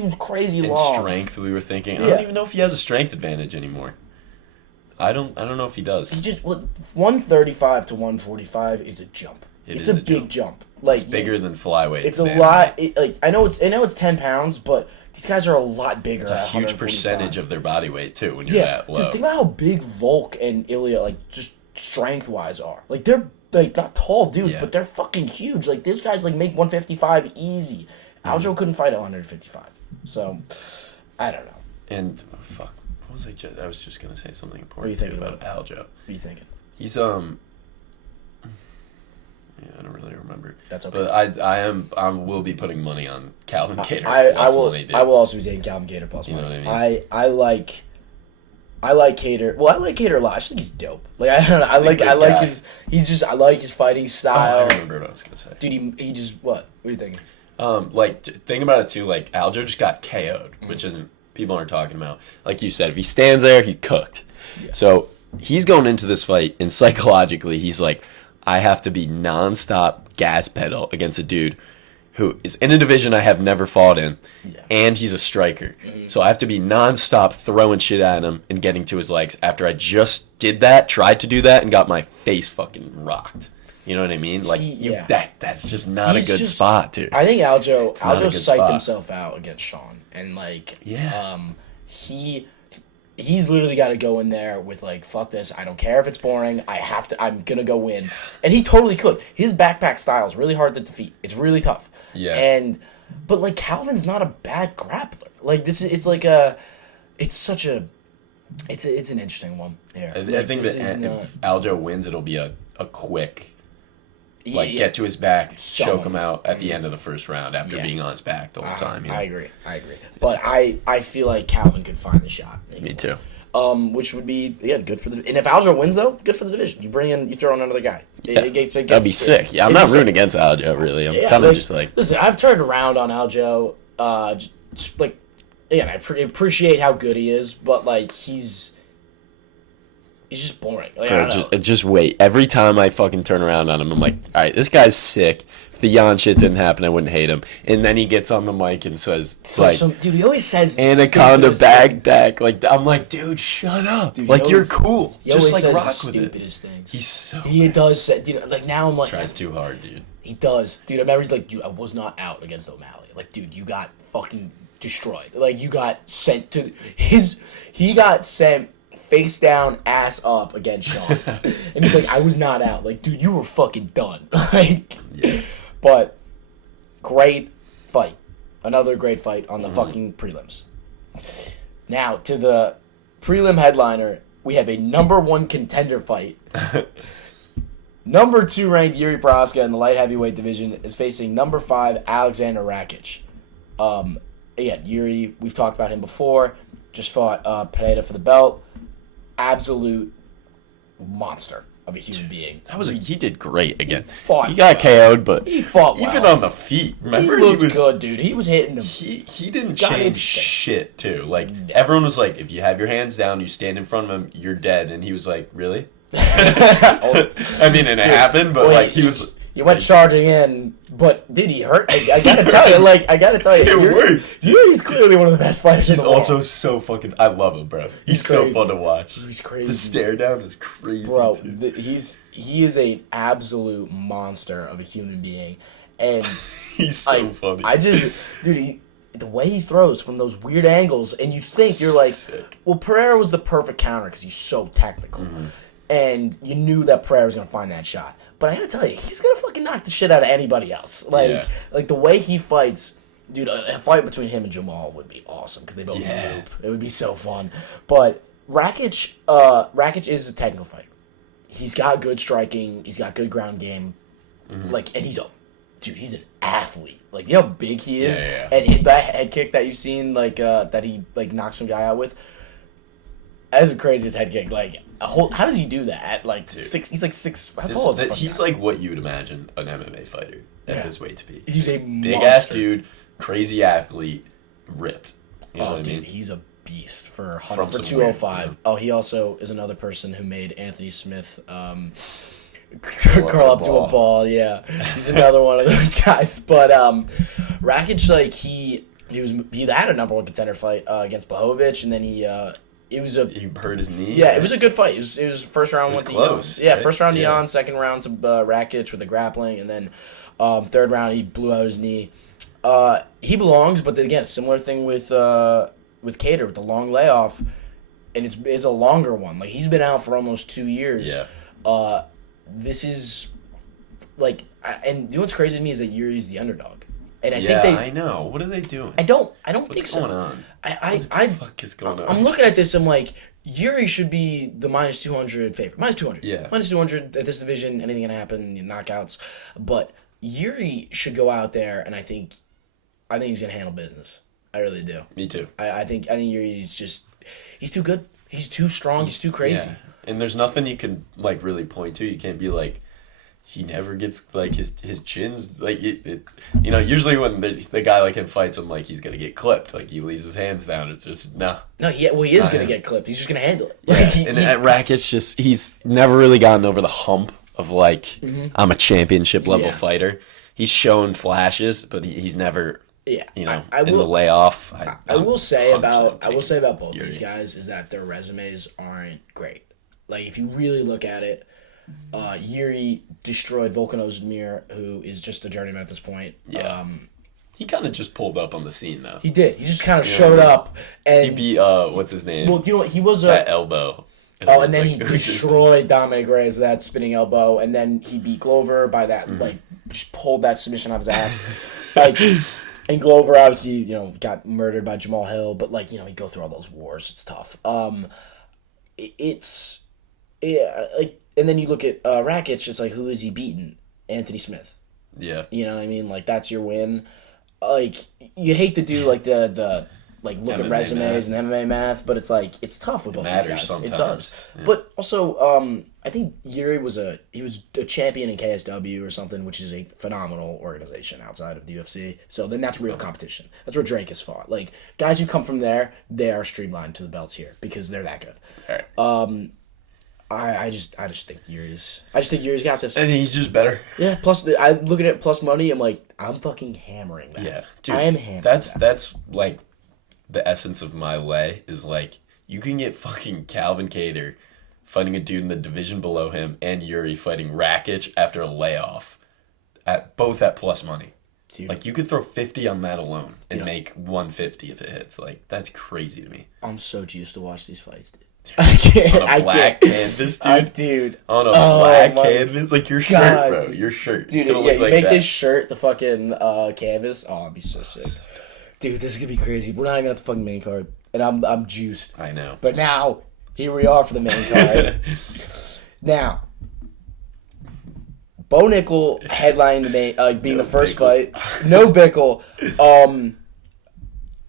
was crazy in long. Strength, we were thinking. I don't even know if he has a strength advantage anymore. I don't know if he does. He just 135 to 145 is a jump. It's a big jump. Like, it's bigger than flyweight. It's a lot. I know it's 10 pounds, but these guys are a lot bigger. It's a huge percentage of their body weight too when you're that low. Dude, think about how big Volk and Ilya, like, just strength wise are. Like, they're like not tall dudes, but they're fucking huge. Like, those guys like make 155 easy. Aljo couldn't fight at 155, so I don't know. And fuck, what was I was just gonna say something important. What are you thinking about Aljo? What are you thinking? He's I don't really remember. That's okay. But I will be putting money on Calvin Cater. I will also be taking Calvin Cater plus money. You know what I mean? I like Cater. Well, I like Cater a lot. I just think he's dope. Like, I don't know. I like his fighting style. Oh, I remember what I was gonna say. Dude, he just what? What are you thinking? Think about it too. Like, Aljo just got KO'd, which isn't people aren't talking about. Like you said, if he stands there, he's cooked. Yeah. So he's going into this fight, and psychologically, he's like, I have to be nonstop gas pedal against a dude who is in a division I have never fought in, and he's a striker. So I have to be nonstop throwing shit at him and getting to his legs after I just tried to do that, and got my face fucking rocked. You know what I mean? Like, that's just not a good spot, dude. I think Aljo psyched himself out against Sean, and like, he's literally got to go in there with like, fuck this, I don't care if it's boring, I'm gonna go win. And he totally could. His backpack style is really hard to defeat. It's really tough. Yeah. But like, Calvin's not a bad grappler. Like, it's an interesting one here. I think that if Aljo wins, it'll be a quick, get to his back, choke him out at the end of the first round after being on his back the whole time. You know? I agree. But I feel like Calvin could find the shot. Me too. Which would be good for the. And if Aljo wins though, good for the division. You throw in another guy. That'd be sick. Yeah, I'm not rooting against Aljo really. I'm kind of just like. Listen, I've turned around on Aljo. Just like, again, I appreciate how good he is, but like he's just boring. Like, just wait. Every time I fucking turn around on him, I'm like, all right, this guy's sick. If the Jan shit didn't happen, I wouldn't hate him. And then he gets on the mic and says, dude, he always says Anaconda Baghdad. Like, I'm like, dude, shut up. Dude, like, you're cool. Just like rock with it. Things. He does say, dude, like, now I'm like, tries too hard, dude. He does, dude. I remember he's like, dude, I was not out against O'Malley. Like, dude, you got fucking destroyed. Like, you got sent to he got sent face down, ass up against Sean. And he's like, I was not out. Like, dude, you were fucking done. Like, but great fight. Another great fight on the fucking prelims. Now, to the prelim headliner, we have a number 1 contender fight. Number 2 ranked Yuri Prohaska in the light heavyweight division is facing number 5 Alexander Rakic. Yuri, we've talked about him before. Just fought Pereira for the belt. Absolute monster of a human being. He did great again. He got KO'd, but he fought well. Even on the feet. Remember, he was good, dude. He was hitting him. He didn't change shit too. Like, everyone was like, if you have your hands down, you stand in front of him, you're dead. And he was like, really? I mean, and it happened, but he was. You went charging in, but did he hurt? I gotta tell you, it works, dude. He's clearly one of the best fighters in the world. He's also so fucking. I love him, bro. He's so fun to watch. He's crazy. The stare down is crazy, bro. He is an absolute monster of a human being, and he's so funny. The way he throws from those weird angles, and you think you're like, sick. Well, Pereira was the perfect counter because he's so technical. and you knew that Pereira was gonna find that shot. But I gotta tell you, he's gonna fucking knock the shit out of anybody else. Like the way he fights, dude. A fight between him and Jamal would be awesome because they both loop. It would be so fun. But Rakic is a technical fighter. He's got good striking. He's got good ground game. Like, and he's an athlete. Like, you know how big he is? Yeah. And that head kick that you've seen, like, that he, like, knocked some guy out with, that is the craziest head kick. Like, how does he do that at, like, 6? He's, like, 6. How tall is this He's, like, what you would imagine an MMA fighter at this weight to be. He's a monster. Big-ass dude, crazy athlete, ripped. You know what I mean? He's a beast for 205. Yeah. Oh, he also is another person who made Anthony Smith curl up to a ball. Yeah, he's another one of those guys. But Rakic, like he had a number one contender fight against Blachowicz, and then he hurt his knee. Yeah, right? It was a good fight. It was first round. It was close. Dion. Yeah, right? First round Dion, second round to Rakic with the grappling, and then third round he blew out his knee. He belongs, but again, similar thing with Kattar with the long layoff, and it's a longer one. Like, he's been out for almost 2 years. Yeah. This is like, and you know what's crazy to me is that Yuri's the underdog, and I know. What are they doing? I don't What's think so. What's going on? What the fuck is going on? I'm looking at this. I'm like, Yuri should be the minus 200 favorite. Minus 200. Yeah. Minus 200 at this division. Anything can happen. Knockouts, but Yuri should go out there, and I think he's gonna handle business. I really do. Me too. I think Yuri's he's too good. He's too strong. He's too crazy. Yeah. And there's nothing you can, like, really point to. You can't be like, he never gets, like, his chin's, like, usually when the guy, like, in fights him, like, he's going to get clipped. Like, he leaves his hands down. It's just, no. No, he is going to get clipped. He's just going to handle it. Yeah. Like, at Rakic, he's never really gotten over the hump of, like, I'm a championship level fighter. He's shown flashes, but he's never... Yeah, in the layoff. I will say about both these guys is that their resumes aren't great. Like, if you really look at it, Yuri destroyed Volkan Ozdemir, who is just a journeyman at this point. Yeah. He kind of just pulled up on the scene, though. He did. He just kind of showed up. And he beat, what's his name? Well, you know, he was that elbow. And then he destroyed Dominic Reyes with that spinning elbow, and then he beat Glover by that, like, just pulled that submission off his ass. Like... And Glover obviously, got murdered by Jamal Hill, but like, you go through all those wars. It's tough. And then you look at Rakic. It's like, who is he beating? Anthony Smith. Yeah. You know what I mean? Like, that's your win. Like, you hate to do like the look MMA at resumes and MMA math, but it's like, it's tough with both these guys. Sometimes. It does. Yeah. But also, I think Yuri was a champion in KSW or something, which is a phenomenal organization outside of the UFC. So then that's real competition. That's where Drake has fought. Like, guys who come from there, they are streamlined to the belts here because they're that good. All right. I just think Yuri's got this. And he's just better. Yeah. Plus, I look at it plus money. I'm like, I'm fucking hammering that. Yeah, dude. I am hammering. That's like the essence of my lay is like, you can get fucking Calvin Kattar fighting a dude in the division below him and Yuri fighting Rakic after a layoff both at plus money. Dude. Like, you could throw 50 on that alone and make 150 if it hits. Like, that's crazy to me. I'm so juiced to watch these fights, dude. I can't. On a black canvas, dude. On a black canvas, like your shirt, bro. Your shirt. Dude, it's gonna look you like make that. This shirt the fucking canvas. Oh, I'd be so sick. Dude, this is gonna be crazy. We're not even at the fucking main card, and I'm juiced. I know. But now, here we are for the main card. Now, Bo Nickel headlining the main, being the first fight. No Bickle.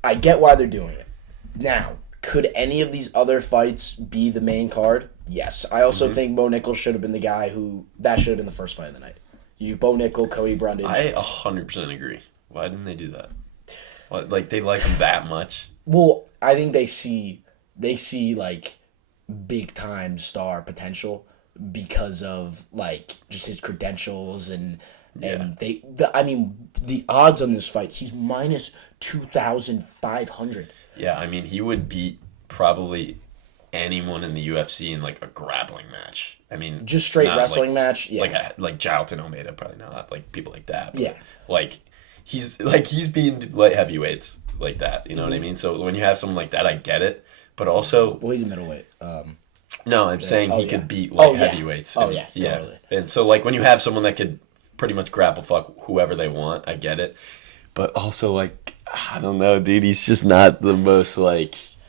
I get why they're doing it. Now, could any of these other fights be the main card? Yes. I also think Bo Nickel should have been the guy that should have been the first fight of the night. Bo Nickel, Cody Brundage. I 100% agree. Why didn't they do that? What, like, they like him that much? Well, I think they see like big time star potential because of like just his credentials and the odds on this fight, he's minus 2,500. Yeah, I mean, he would beat probably anyone in the UFC in like a grappling match. I mean, just straight wrestling match. Yeah, like Jailton Almeida, probably not like people like that. But yeah, like he's beating light heavyweights like that. You know what I mean? So when you have someone like that, I get it. But also, well, he's a middleweight. No, I'm saying he could beat heavyweights. Oh, yeah, totally. And so, when you have someone that could pretty much grapple fuck whoever they want, I get it. But also, I don't know, dude. He's just not the most,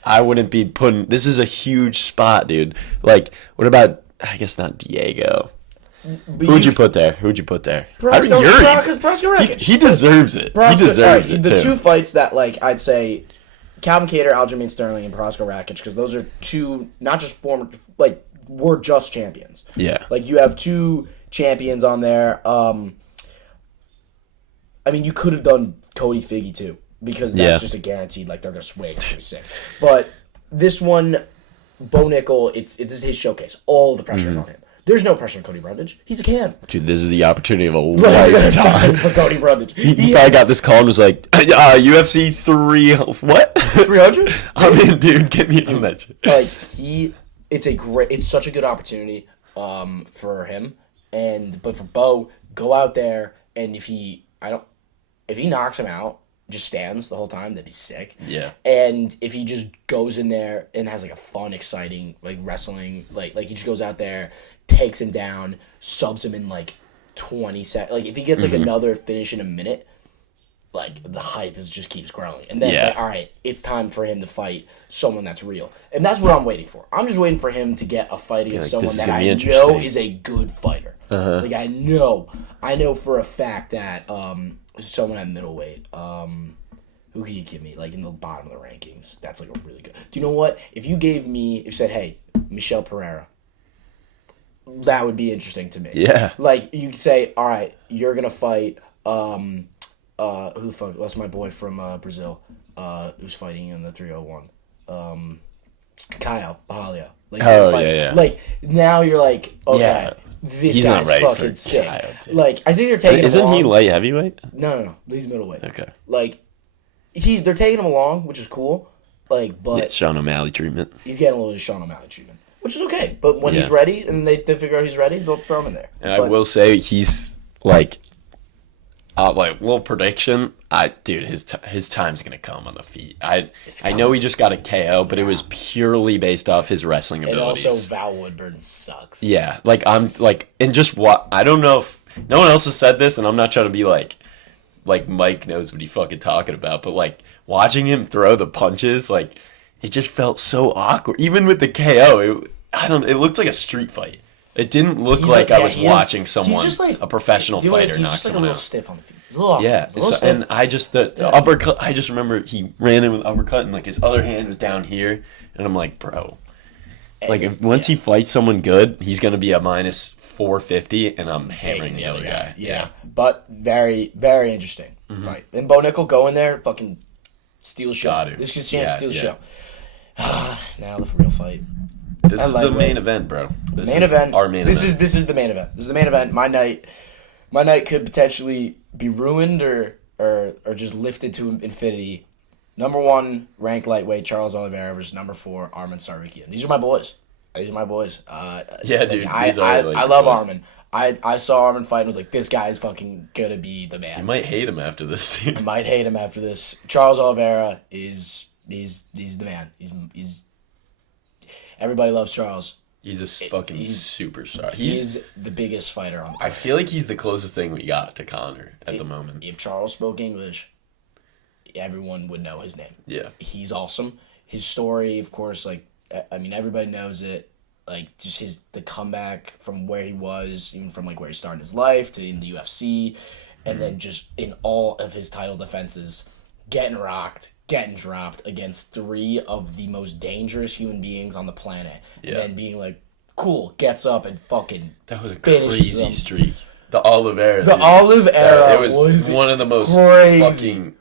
I wouldn't be putting... This is a huge spot, dude. What about... I guess not Diego. Who would you put there? Proskal Rakic. He deserves it. He deserves it, too. The two fights that, I'd say... Calvin Kattar, Aljamain Sterling, and Proskal Rakic, because those are two, not just former, were just champions. Yeah. You have two champions on there. You could have done Cody Figgy, too, because that's just a guaranteed, they're going to swing. It's pretty sick. But this one, Bo Nickel, it's his showcase. All the pressure's on him. There's no pressure on Cody Brundage. He's a can. Dude, this is the opportunity of a lifetime for Cody Brundage. He probably got this call and was like, UFC 3... What? 300? Dude, get me on that shit. It's such a good opportunity for him. But for Bo, go out there, and if he knocks him out, just stands the whole time, that'd be sick. Yeah. And if he just goes in there and has a fun, exciting wrestling, he just goes out there, takes him down, subs him in 20 seconds. If he gets another finish in a minute, the hype just keeps growing. And then it's all right, it's time for him to fight someone that's real. And that's what I'm waiting for. I'm just waiting for him to get a fight against someone that I know is a good fighter. Uh-huh. I know for a fact that someone at middleweight, who can you give me, in the bottom of the rankings, that's a really good. Do you know what? If you said, hey, Michelle Pereira, that would be interesting to me. Yeah. You could say, all right, you're gonna fight who the fuck? What's my boy from Brazil? Who's fighting in the 301? Kyle Bahalio. Now you're okay, this he's guy's fucking sick. I think they're taking. Isn't he light heavyweight? No. He's middleweight. Okay. They're taking him along, which is cool. But it's Sean O'Malley treatment. He's getting a little Sean O'Malley treatment, which is okay. But when he's ready, and they figure out he's ready, they'll throw him in there. And I will say he's little prediction. Dude, his time's gonna come on the feet. I know he just got a KO, but it was purely based off his wrestling abilities. And also Val Woodburn sucks. Yeah, and just what I don't know if no one else has said this, and I'm not trying to be like Mike knows what he's fucking talking about, but watching him throw the punches, it just felt so awkward. Even with the KO, it looked like a street fight. It didn't look I was watching someone, a professional fighter, knock someone out. He's just a little stiff on the feet. He's a little stiff. And I just, the uppercut, I just remember he ran in with uppercut and his other hand was down here. And I'm like, bro. Once he fights someone good, he's going to be a minus 450 and I'm hammering the other guy. Yeah. But very, very interesting fight. And Bo Nickel go in there, fucking steal the show. This is a chance to steal the show. Now the real fight. This is the main event, bro. This is our main event. This is the main event. This is the main event. My night could potentially be ruined or just lifted to infinity. Number 1 ranked lightweight Charles Oliveira versus number 4 Arman Tsarukyan. These are my boys. Dude. I love Arman. I saw Arman fight and was like, this guy is fucking gonna be the man. You might hate him after this, dude. I might hate him after this. Charles Oliveira he's the man. He's everybody loves Charles. He's a fucking superstar. He's the biggest fighter on the planet. I feel like he's the closest thing we got to Conor at the moment. If Charles spoke English, everyone would know his name. Yeah. He's awesome. His story, of course, everybody knows it. Just the comeback from where he was, even from where he started his life to in the UFC, and then just in all of his title defenses, getting rocked, getting dropped against 3 of the most dangerous human beings on the planet, and then being cool, gets up and fucking that was a crazy streak. The Oliveira. It was one of the most fucking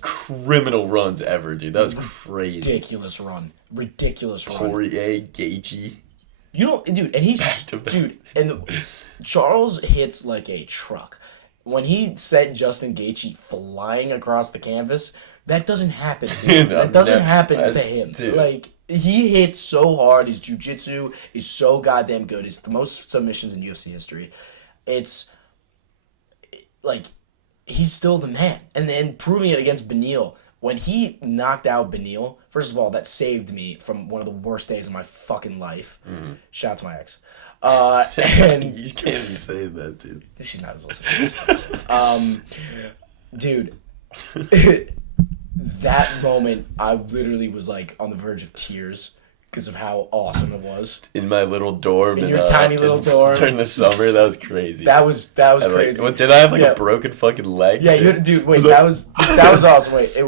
criminal runs ever, dude. That was crazy. Ridiculous run. Poirier, Gaethje. And he's dude, and Charles hits like a truck. When he sent Justin Gaethje flying across the canvas, that doesn't happen. Dude. That doesn't happen to him. Dude. He hits so hard. His jiu-jitsu is so goddamn good. It's the most submissions in UFC history. It's he's still the man. And then proving it against Beneil when he knocked out Beneil, first of all, that saved me from one of the worst days of my fucking life. Mm-hmm. Shout out to my ex. And you can't be saying that, dude. She's not listening. Dude, that moment, I literally was like on the verge of tears because of how awesome it was. In my little dorm. In your tiny little dorm. During the summer, that was crazy. That was crazy. What, did I have a broken fucking leg? Yeah, dude, wait, that was awesome. Wait, I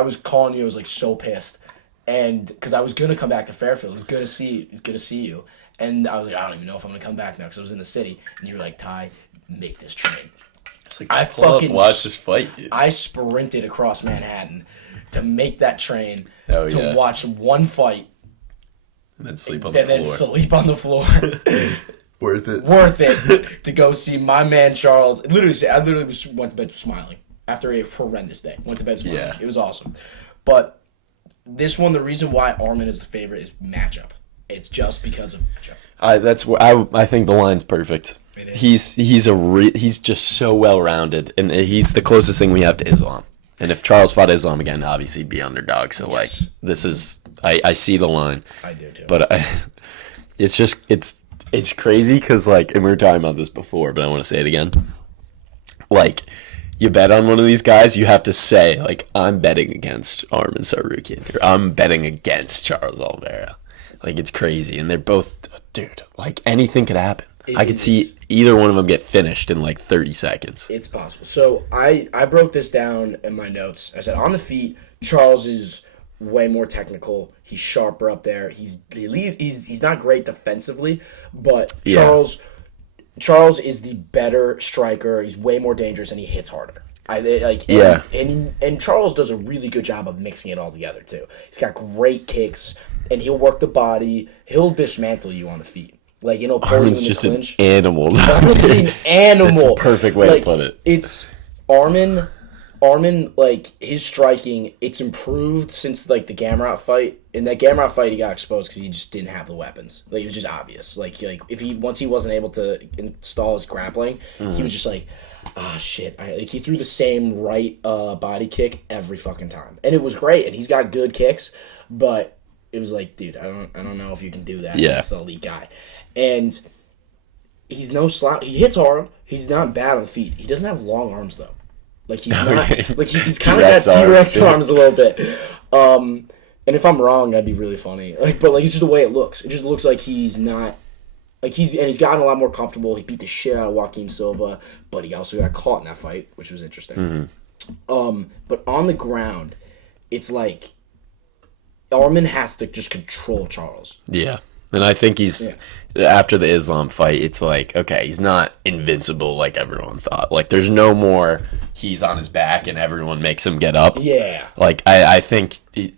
was calling you, I was like so pissed. And because I was going to come back to Fairfield. It was good to see you. And I was like, I don't even know if I'm going to come back now because I was in the city. And you were like, Ty, make this train. It's like, I fucking watch this fight, dude. I sprinted across Manhattan to make that train to watch one fight. And then sleep on the floor. And then sleep on the floor. Worth it. Worth it to go see my man Charles. I literally went to bed smiling after a horrendous day. Went to bed smiling. Yeah. It was awesome. But this one, the reason why Armin is the favorite is matchup. It's just because of matchup. That's where I think the line's perfect. He's just so well rounded, and he's the closest thing we have to Islam. And if Charles fought Islam again, obviously he'd be underdog. So yes. Like this is I see the line. I do too. But it's crazy because like, and we were talking about this before, but I want to say it again. Like, you bet on one of these guys, you have to say like, I'm betting against Armin Tsarukyan, or I'm betting against Charles Oliveira. Like, it's crazy, and they're both, dude. Like, anything could happen. I could see either one of them get finished in like 30 seconds. It's possible. So I broke this down in my notes. I said on the feet, Charles is way more technical. He's sharper up there. He's not great defensively, but Charles is the better striker. He's way more dangerous and he hits harder. And Charles does a really good job of mixing it all together too. He's got great kicks and he'll work the body. He'll dismantle you on the feet. Like, Armin's just clinch. An animal. Armin's an animal. That's a perfect way to put it. It's Armin, like, his striking, it's improved since, like, the Gamrot fight. In that Gamrot fight, he got exposed because he just didn't have the weapons. Like, it was just obvious. Like once he wasn't able to install his grappling, he was just like, shit. He threw the same right body kick every fucking time. And it was great, and he's got good kicks, but it was like, dude, I don't know if you can do that. Yeah. That's the elite guy. And he's no slouch. He hits hard. He's not bad on the feet. He doesn't have long arms though. Like he's not. Like he's kind of got T-Rex arms a little bit. And if I'm wrong, that'd be really funny. But it's just the way it looks. It just looks like he's not. Like he's gotten a lot more comfortable. He beat the shit out of Joaquin Silva, but he also got caught in that fight, which was interesting. Mm-hmm. But on the ground, it's like Armin has to just control Charles. Yeah. And I think after the Islam fight, it's like, okay, he's not invincible like everyone thought. Like, there's no more he's on his back and everyone makes him get up. Yeah. Like, I think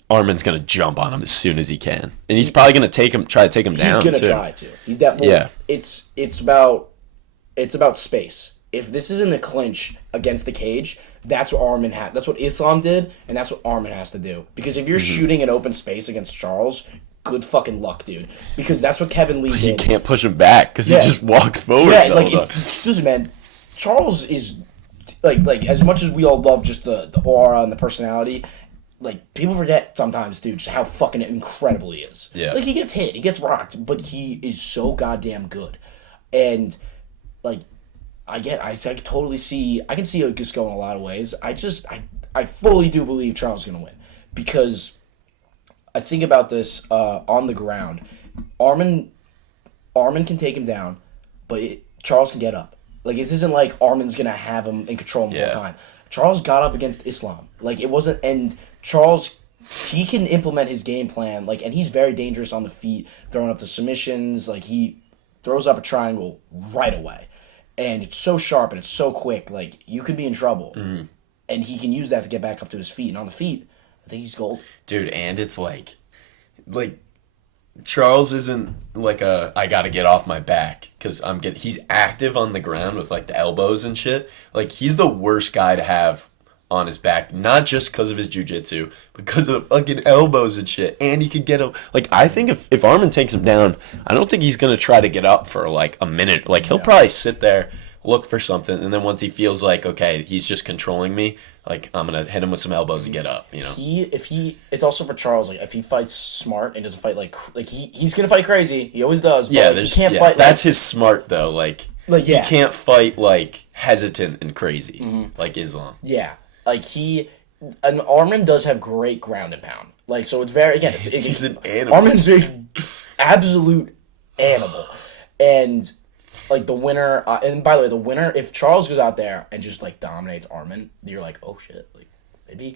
Armin's going to jump on him as soon as he can. And he's probably going to try to take him down, He's going to try to. He's that boy. Yeah. It's about space. If this is in the clinch against the cage, that's what Islam did, and that's what Armin has to do. Because if you're shooting an open space against Charles, good fucking luck, dude. Because that's what Kevin Lee did. You can't push him back because he just walks forward. Yeah, like listen, man. Charles is like as much as we all love just the aura and the personality, like people forget sometimes, dude, just how fucking incredible he is. Yeah. Like he gets hit, he gets rocked, but he is so goddamn good. And like I can see it just going a lot of ways. I fully do believe Charles is gonna win. Because I think about this on the ground. Armin can take him down, but Charles can get up. Like, this isn't like Armin's going to have him and control him the whole time. Charles got up against Islam. Like, it wasn't... And Charles, he can implement his game plan. Like, and he's very dangerous on the feet, throwing up the submissions. Like, he throws up a triangle right away. And it's so sharp and it's so quick. Like, you could be in trouble. Mm-hmm. And he can use that to get back up to his feet. And on the feet... I think he's gold. Dude, and it's like Charles isn't like I gotta get off my back because he's active on the ground with like the elbows and shit. Like he's the worst guy to have on his back, not just because of his jiu-jitsu, but because of the fucking elbows and shit. And he could get him. Like I think if Armin takes him down, I don't think he's gonna try to get up for like a minute. Like he'll probably sit there look for something, and then once he feels like, okay, he's just controlling me, like, I'm gonna hit him with some elbows to get up, you know? It's also for Charles, like, if he fights smart and doesn't fight, he's gonna fight crazy, he always does, but, he can't fight, that's his smart, though, like he yeah. can't fight, like, hesitant and crazy, like Islam. Yeah, like, and Arman does have great ground and pound, like, so it's very, again, he's an animal. Arman's an absolute animal, and... Like, the winner, and by the way, the winner, if Charles goes out there and just, like, dominates Arman, you're like, oh, shit, like, maybe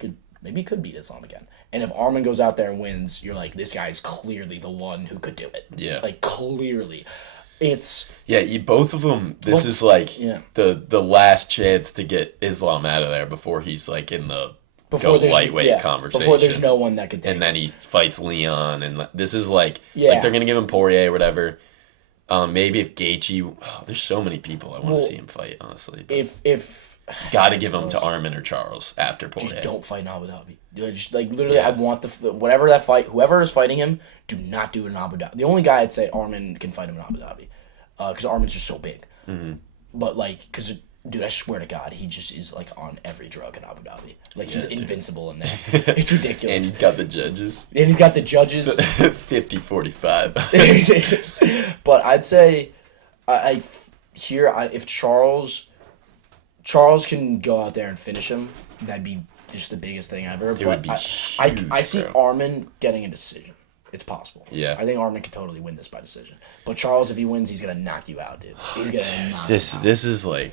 he could beat Islam again. And if Arman goes out there and wins, you're like, this guy is clearly the one who could do it. Yeah. Like, clearly. It's... Yeah, both of them, this is, like, the last chance to get Islam out of there before he's, like, in the lightweight conversation. Before there's no one that could take And then he fights Leon, and this is, like, Yeah. like, they're going to give him Poirier or whatever. Maybe if Gaethje... Oh, there's so many people I want to see him fight, honestly. If got to give him to Arman or Charles after Poirier. Just don't fight in Abu Dhabi. Just, like, literally, I want whatever that fight... Whoever is fighting him, do not do it in Abu Dhabi. The only guy I'd say Arman can fight him in Abu Dhabi. Because Arman's just so big. Mm-hmm. But, like... Because... Dude, I swear to God, he just is, like, on every drug in Abu Dhabi. Like, he's invincible in there. It's ridiculous. And he's got the judges. 50-45. But I'd say, if Charles can go out there and finish him, that'd be just the biggest thing ever. It would be huge, I see Arman getting a decision. It's possible. Yeah. I think Arman could totally win this by decision. But Charles, if he wins, he's going to knock you out, dude. He's going to knock you out. This is, like...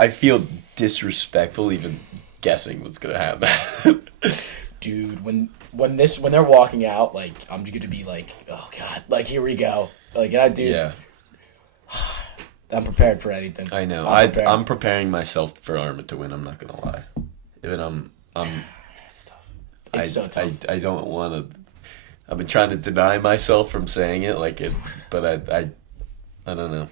I feel disrespectful even guessing what's going to happen. Dude, when they're walking out, like, I'm going to be like, oh, God. Like, here we go. Like, and Yeah. I'm prepared for anything. I know. I'm preparing myself for Arman to win, I'm not going to lie. Even It's tough. It's so tough. I don't want to... I've been trying to deny myself from saying it, but I don't know.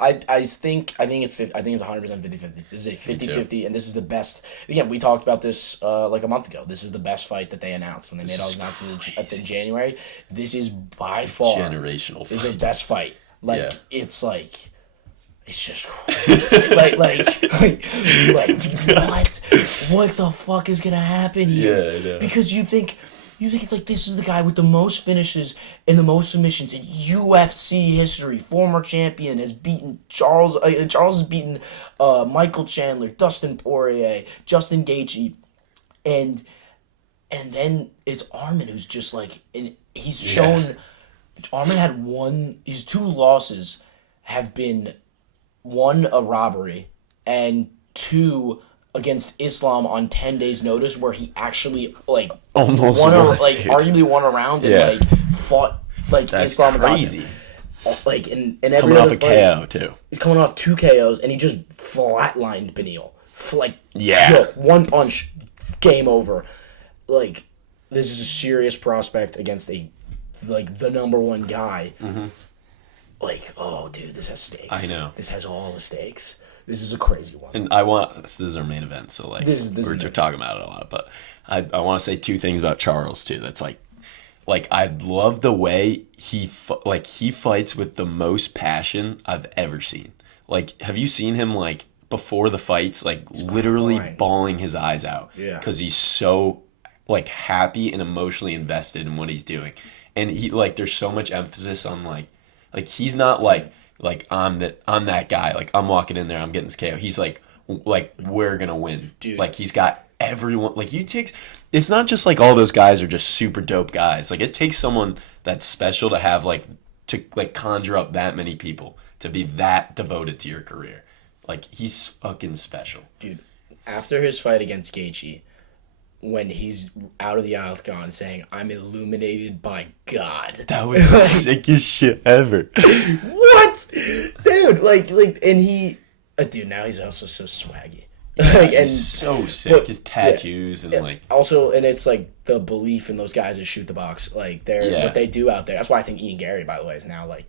I think it's 100% 50-50. This is a 50-50, and this is the best. Again, we talked about this like a month ago. This is the best fight that they announced when they made all the announcements in January. This is by far generational fight. This is the best fight. Like, Yeah. it's like... It's just crazy. like what the fuck is gonna happen here? Yeah, I know. Because you think it's like, this is the guy with the most finishes and the most submissions in UFC history. Former champion has beaten Charles. Charles has beaten Michael Chandler, Dustin Poirier, Justin Gaethje, and then it's Arman who's just like, and he's shown. Arman had his two losses have been, one, a robbery, and two, against Islam on 10 days notice, where he actually, like, almost arguably won a round and fought, like, That's Islam. crazy. Like, in every coming other off a fight, KO too. He's coming off 2 KOs, and he just flatlined Beneil. One punch, game over. Like, this is a serious prospect against the number one guy. Mm-hmm. Like, oh, dude, this has stakes. I know. This has all the stakes. This is a crazy one. And this is our main event, so, like, we're talking about it a lot, but I want to say 2 things about Charles too. That's like I love the way he fights with the most passion I've ever seen. Like, have you seen him, like, before the fights, like, he's literally bawling his eyes out? Yeah. Because he's so, like, happy and emotionally invested in what he's doing, and he, like, there's so much emphasis on, like he's not like I'm that guy. Like, I'm walking in there, I'm getting this KO. He's like we're gonna win, dude. Like, he's got everyone. Like, it's not just like all those guys are just super dope guys. Like, it takes someone that's special to have to conjure up that many people to be that devoted to your career. Like, he's fucking special, dude. After his fight against Gaethje, when he's out of the octagon saying, "I'm illuminated by God." That was the sickest shit ever. What? Dude, and he... dude, now he's also so swaggy. Yeah, he's so sick. His tattoos and, like... Also, and it's, like, the belief in those guys that shoot the box. Like, what they do out there. That's why I think Ian Gary, by the way, is now, like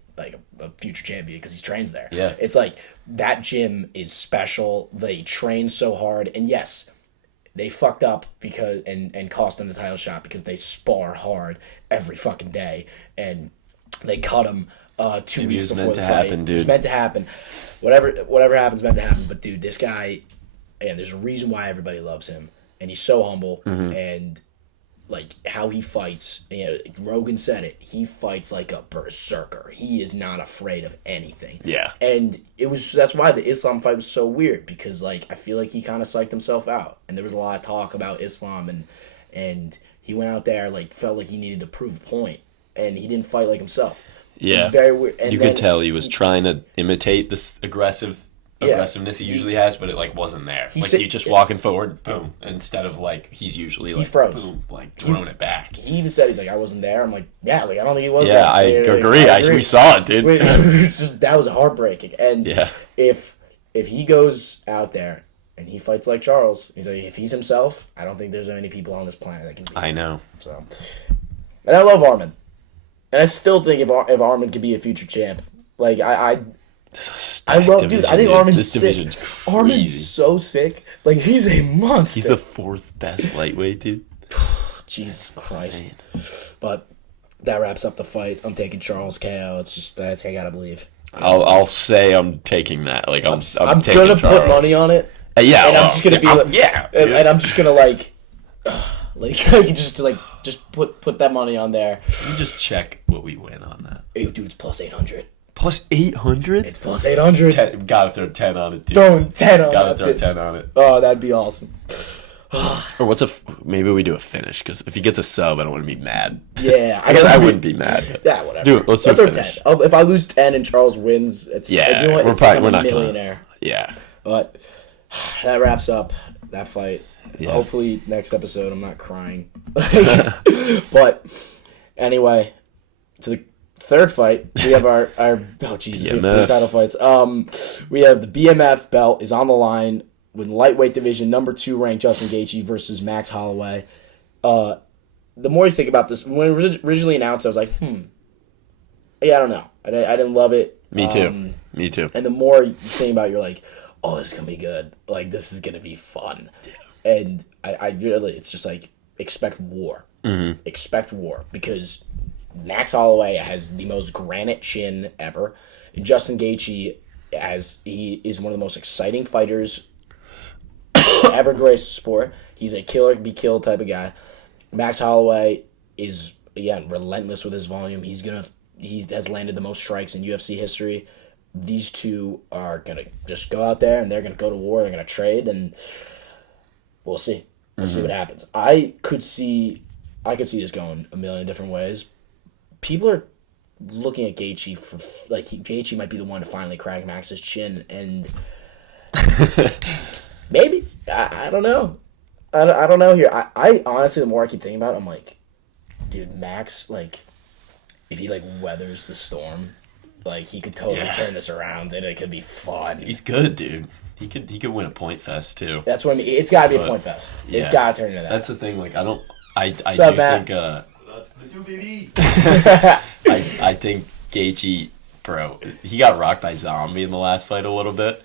a future champion, because he trains there. Yeah. It's like, that gym is special. They train so hard. And, yes... They fucked up because and cost them the title shot because they spar hard every fucking day, and they cut him 2 Maybe weeks it was before meant the to fight. happen, It dude. was meant to happen. Whatever happens, meant to happen. But dude, this guy, and there's a reason why everybody loves him, and he's so humble, and like how he fights. You know, Rogan said it. He fights like a berserker. He is not afraid of anything. Yeah. And that's why the Islam fight was so weird, because like I feel like he kind of psyched himself out, and there was a lot of talk about Islam, and he went out there like felt like he needed to prove a point, and he didn't fight like himself. Yeah. It was very weird. And you could tell he was trying to imitate this aggressiveness he usually has, but it like wasn't there. Like he just walking forward, boom, instead of like he's usually like froze. Boom, like throwing it back. He even said, he's like, I wasn't there. I'm like, yeah, like I don't think he was Yeah, there. I agree. We saw it, dude. That was heartbreaking. And if he goes out there and he fights like Charles, he's like, if he's himself, I don't think there's many people on this planet that can beat him. I know. So, and I love Armin. And I still think if Armin could be a future champ, like I love, dude. I think Armin's sick. Armin's so sick. Like he's a monster. He's the 4th best lightweight, dude. Jesus Christ. But that wraps up the fight. I'm taking Charles KO. It's just I gotta believe. I'll say I'm taking that. Like I'm taking gonna Charles. put money on it. Yeah, and I'm just gonna be like, and I'm just gonna just put that money on there. You just check what we win on that. Hey, dude, it's plus 800. Plus 800? It's plus 800. Gotta throw 10 on it, dude. Throwing 10 on Gotta that. throw 10 on it. Oh, that'd be awesome. Or maybe we do a finish, because if he gets a sub, I don't want to be mad. Yeah, I wouldn't be mad. Yeah, whatever. Dude, let's do a finish. 10. If I lose 10 and Charles wins, it's you know what? we're not millionaire. Yeah. But that wraps up that fight. Yeah. Hopefully next episode I'm not crying. But anyway, to the third fight, we have our oh Jesus, we have 3 title fights. We have the BMF belt is on the line with lightweight division, number 2 ranked Justin Gaethje versus Max Holloway. The more you think about this, when it was originally announced, I was like, yeah, I don't know. I didn't love it. Me too. Me too. And the more you think about it, you're like, oh, this is gonna be good. Like this is gonna be fun. Yeah. And I really, it's just like expect war. Mm-hmm. Expect war, because Max Holloway has the most granite chin ever. And Justin Gaethje, he is one of the most exciting fighters to ever grace the sport. He's a killer, be killed type of guy. Max Holloway is, again, relentless with his volume. He has landed the most strikes in UFC history. These two are gonna just go out there and they're gonna go to war. They're gonna trade, and we'll see. We'll see what happens. I could see this going a million different ways. People are looking at Gaethje for Gaethje might be the one to finally crack Max's chin, and maybe I don't know. I don't know here. I honestly, the more I keep thinking about it, I'm like, dude, Max, like, if he like weathers the storm, like he could totally turn this around and it could be fun. He's good, dude. He could win a point fest too. That's what I mean. It's got to be a point fest. Yeah. It's got to turn into that. That's the thing. Like I think Gaethje, bro, he got rocked by Zombie in the last fight a little bit.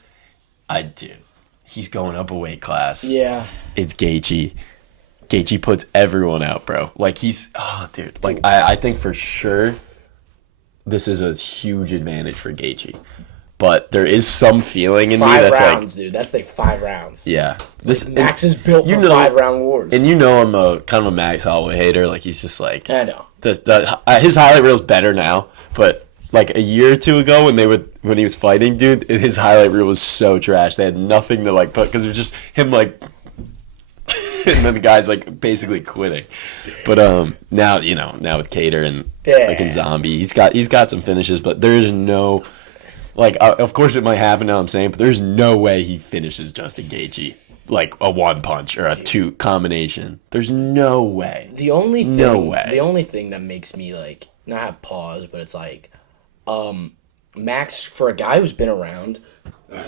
He's going up a weight class. Yeah. It's Gaethje. Gaethje puts everyone out, bro. Like dude. Like I think for sure this is a huge advantage for Gaethje. But there is some feeling in me that's 5 rounds, dude. That's like 5 rounds. Yeah. Max is built for 5-round wars. And you know I'm a kind of a Max Holloway hater. Like he's just like I know. His highlight reel's better now, but like a year or 2 ago when he was fighting, dude, his highlight reel was so trash. They had nothing to like put, because it was just him like and then the guy's like basically quitting. But now with Cater and fucking Zombie, he's got some finishes, but there's no, like, of course it might happen now, I'm saying, but there's no way he finishes Justin Gaethje like a 1 punch or a 2 combination. There's no way. The only thing that makes me like not have pause, but it's like Max, for a guy who's been around. All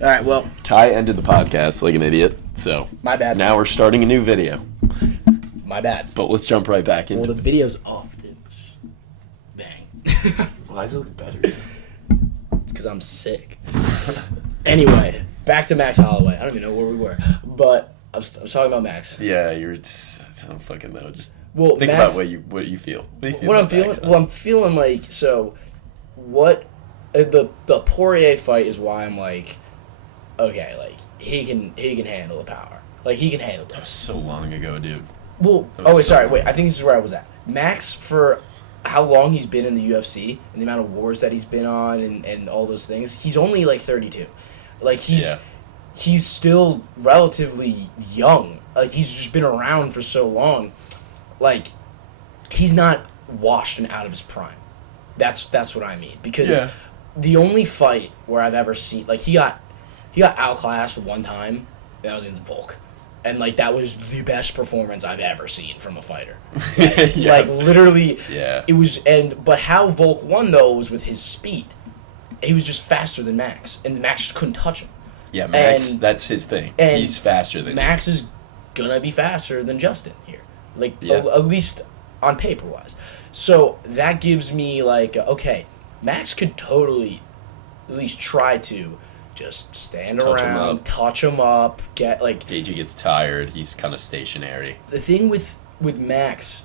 right, well, Ty ended the podcast like an idiot, so my bad. Now we're starting a new video. My bad. But let's jump right back into. Well, the video's off, dude. Bang. Why does it look better? It's because I'm sick. Anyway, back to Max Holloway. I don't even know where we were, but I was talking about Max. Yeah, you're just, I don't fucking know. Just think about what you feel. What do you feel? What I'm feeling. Well, I'm feeling like, so the Poirier fight is why I'm like, okay, like he can handle the power. Like he can handle That was this. so long ago, dude. Well, I think this is where I was at. Max, for how long he's been in the UFC and the amount of wars that he's been on and all those things, he's only like 32. Like he's still relatively young. Like he's just been around for so long. Like he's not washed and out of his prime. That's what I mean. Because the only fight where I've ever seen, like he got outclassed one time, and that was against Volk. And, like, that was the best performance I've ever seen from a fighter. Like, literally, it was, but how Volk won, though, was with his speed. He was just faster than Max, and Max just couldn't touch him. Yeah, Max, that's his thing. He's faster than Max is gonna be faster than Justin here. Like, at least on paper-wise. So, that gives me, like, okay, Max could totally at least try to just stand around, touch him up, get like... Gaethje gets tired, he's kind of stationary. The thing with Max,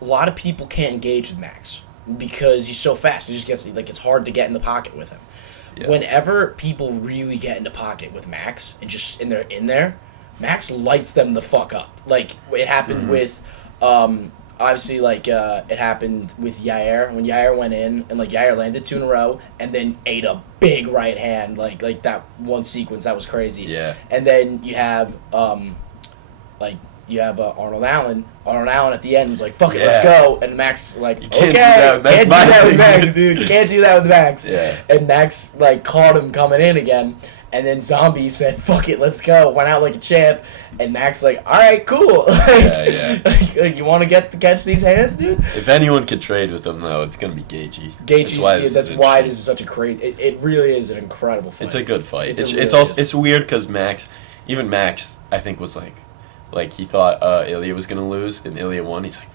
a lot of people can't engage with Max because he's so fast. He just gets, like, it's hard to get in the pocket with him. Yeah. Whenever people really get in the pocket with Max and they're in there, Max lights them the fuck up. Like, it happened with... obviously, like, it happened with Yair. When Yair went in, and, like, Yair landed 2 in a row, and then ate a big right hand. Like that one sequence, that was crazy. Yeah. And then you have, Arnold Allen. Arnold Allen at the end was like, fuck it, let's go. And Max, like, can't do that. That's can't do that with Max, dude. Can't do that with Max. Yeah. And Max, like, caught him coming in again. And then Zombie said, fuck it, let's go. Went out like a champ. And Max like, all right, cool. Like, you want to catch these hands, dude? If anyone could trade with him, though, it's going to be Gaethje. That's why this is such a crazy... It really is an incredible fight. It's a good fight. It's weird because Max, I think, was like he thought Ilya was going to lose, and Ilya won. He's like,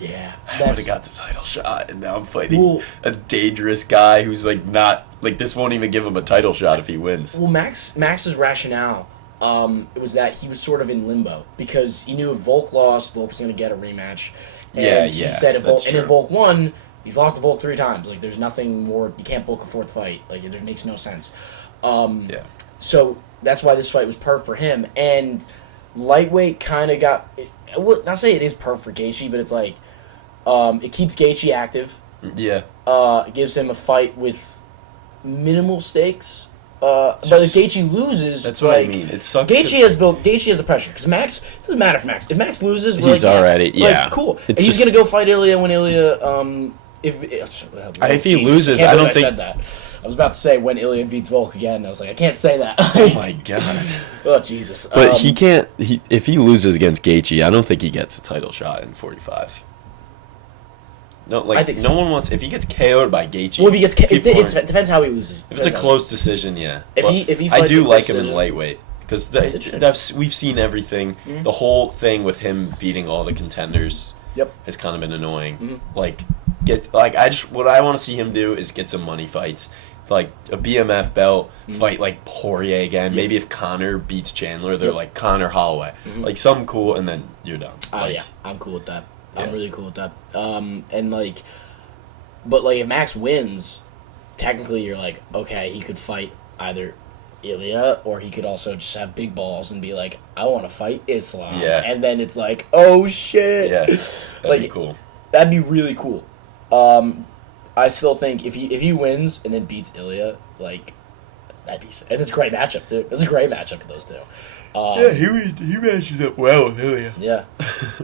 yeah, I would have got the title shot, and now I'm fighting a dangerous guy who's like not like this won't even give him a title shot if he wins. Well, Max's rationale, it was that he was sort of in limbo because he knew if Volk lost, Volk was going to get a rematch. And he said if Volk won, he's lost to Volk 3 times. Like, there's nothing more. You can't book a 4th fight. Like, it makes no sense. So that's why this fight was perfect for him. And lightweight kind of got. I would not say it is perfect for Gaethje, but it's like. It keeps Gaethje active. Yeah. It gives him a fight with minimal stakes. But if Gaethje loses, that's what I mean. It sucks. Gaethje has the pressure because Max, it doesn't matter if Max. If Max loses, he's already cool. And he's gonna go fight Ilya when Ilya if he loses, I don't think. I said that. I was about to say when Ilya beats Volk again. I was like, I can't say that. Oh my god. Oh Jesus. But he can't. If he loses against Gaethje, I don't think he gets a title shot in 45. No, like I think no one wants. If he gets KO'd by Gaethje, well, if he gets it depends how he loses. If it's a close decision, yeah. If he I do like him decision, in lightweight because we've seen everything. Mm-hmm. The whole thing with him beating all the contenders, has kind of been annoying. Mm-hmm. What I want to see him do is get some money fights, like a BMF belt fight, like Poirier again. Yep. Maybe if Conor beats Chandler, they're like Conor Holloway, like something cool, and then you're done. I'm cool with that. I'm really cool with that. And like, but like if Max wins, technically you're like, okay, he could fight either Ilya or he could also just have big balls and be like, I want to fight Islam. Yeah. And then it's like, oh shit. Yeah. That'd be cool. That'd be really cool. I still think if he wins and then beats Ilya, like, and it's a great matchup too. It's a great matchup for those two. He matches up well with Ilya. Yeah.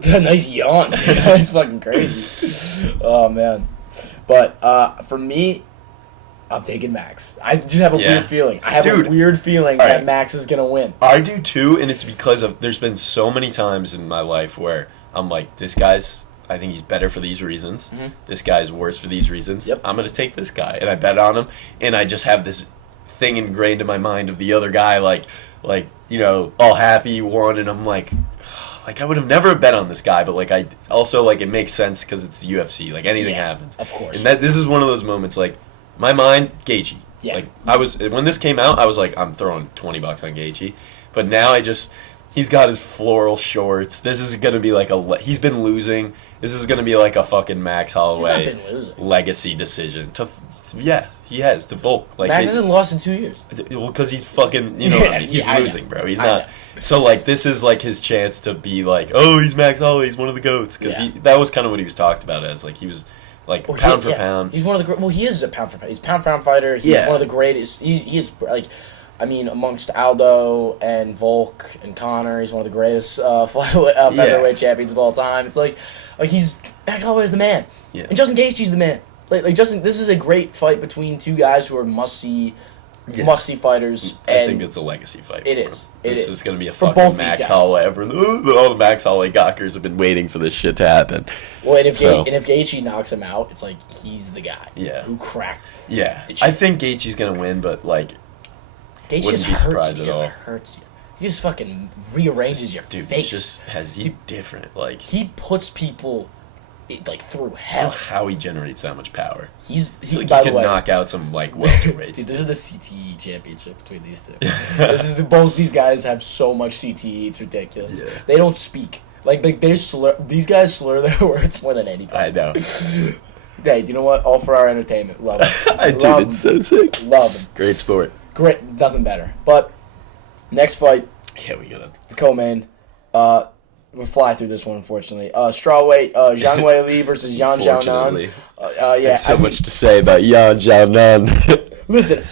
Nice yawn. That's fucking crazy. Oh, man. But for me, I'm taking Max. I just have a weird feeling. I have a weird feeling that Max is going to win. I do too, and it's because there's been so many times in my life where I'm like, this guy's, I think he's better for these reasons. Mm-hmm. This guy's worse for these reasons. Yep. I'm going to take this guy. And I bet on him, and I just have this thing ingrained in my mind of the other guy, like you know, all happy, won, and I'm like I would have never bet on this guy, but like I also like it makes sense because it's the UFC, like anything happens, of course. And this is one of those moments, like my mind, Gaethje. Yeah. Like I was when this came out, I was like, I'm throwing $20 on Gaethje, but now He's got his floral shorts. This is going to be like he's been losing. This is going to be like a fucking Max Holloway He's not been losing. Legacy decision. Yeah, he has. To Volk. Like, Max hasn't lost in 2 years. Well, because he's fucking, you know what I mean? He's losing, bro. He's not. So, like, this is, like, his chance to be like, oh, he's Max Holloway. He's one of the GOATs. Because that was kind of what he was talked about as. Like, he was, like, pound for pound. He's one of the... Well, he is a pound for pound. He's a pound for pound fighter. He's one of the greatest. He is, like... I mean, amongst Aldo and Volk and Connor, he's one of the greatest featherweight champions of all time. It's like he's Max Holloway is the man, and Justin Gaethje's the man. Like Justin, this is a great fight between two guys who are must see fighters. I think it's a legacy fight. This is going to be a fucking Max Holloway. All the Max Holloway gawkers have been waiting for this shit to happen. Well, and if Gaethje knocks him out, it's like he's the guy. Who cracked. Yeah, I think Gaethje's going to win, but like. Gaethje wouldn't be surprised at all. Hurts you. He just fucking rearranges your face. He's different. Like he puts people like through hell. I don't know how he generates that much power. He can knock out some like welterweights. Dude, this is the CTE championship between these two. Both these guys have so much CTE. It's ridiculous. Yeah. They don't speak like they slur. These guys slur their words more than anybody. I know. Hey, do you know what? All for our entertainment. Love it. Dude, it's so sick. Love him. Great sport. Great, nothing better. But next fight. Yeah, we gotta. The co-main. We'll fly through this one, unfortunately. Strawweight, Zhang Weili versus Yan Xiaonan. Much to say about Yan Xiaonan. Listen,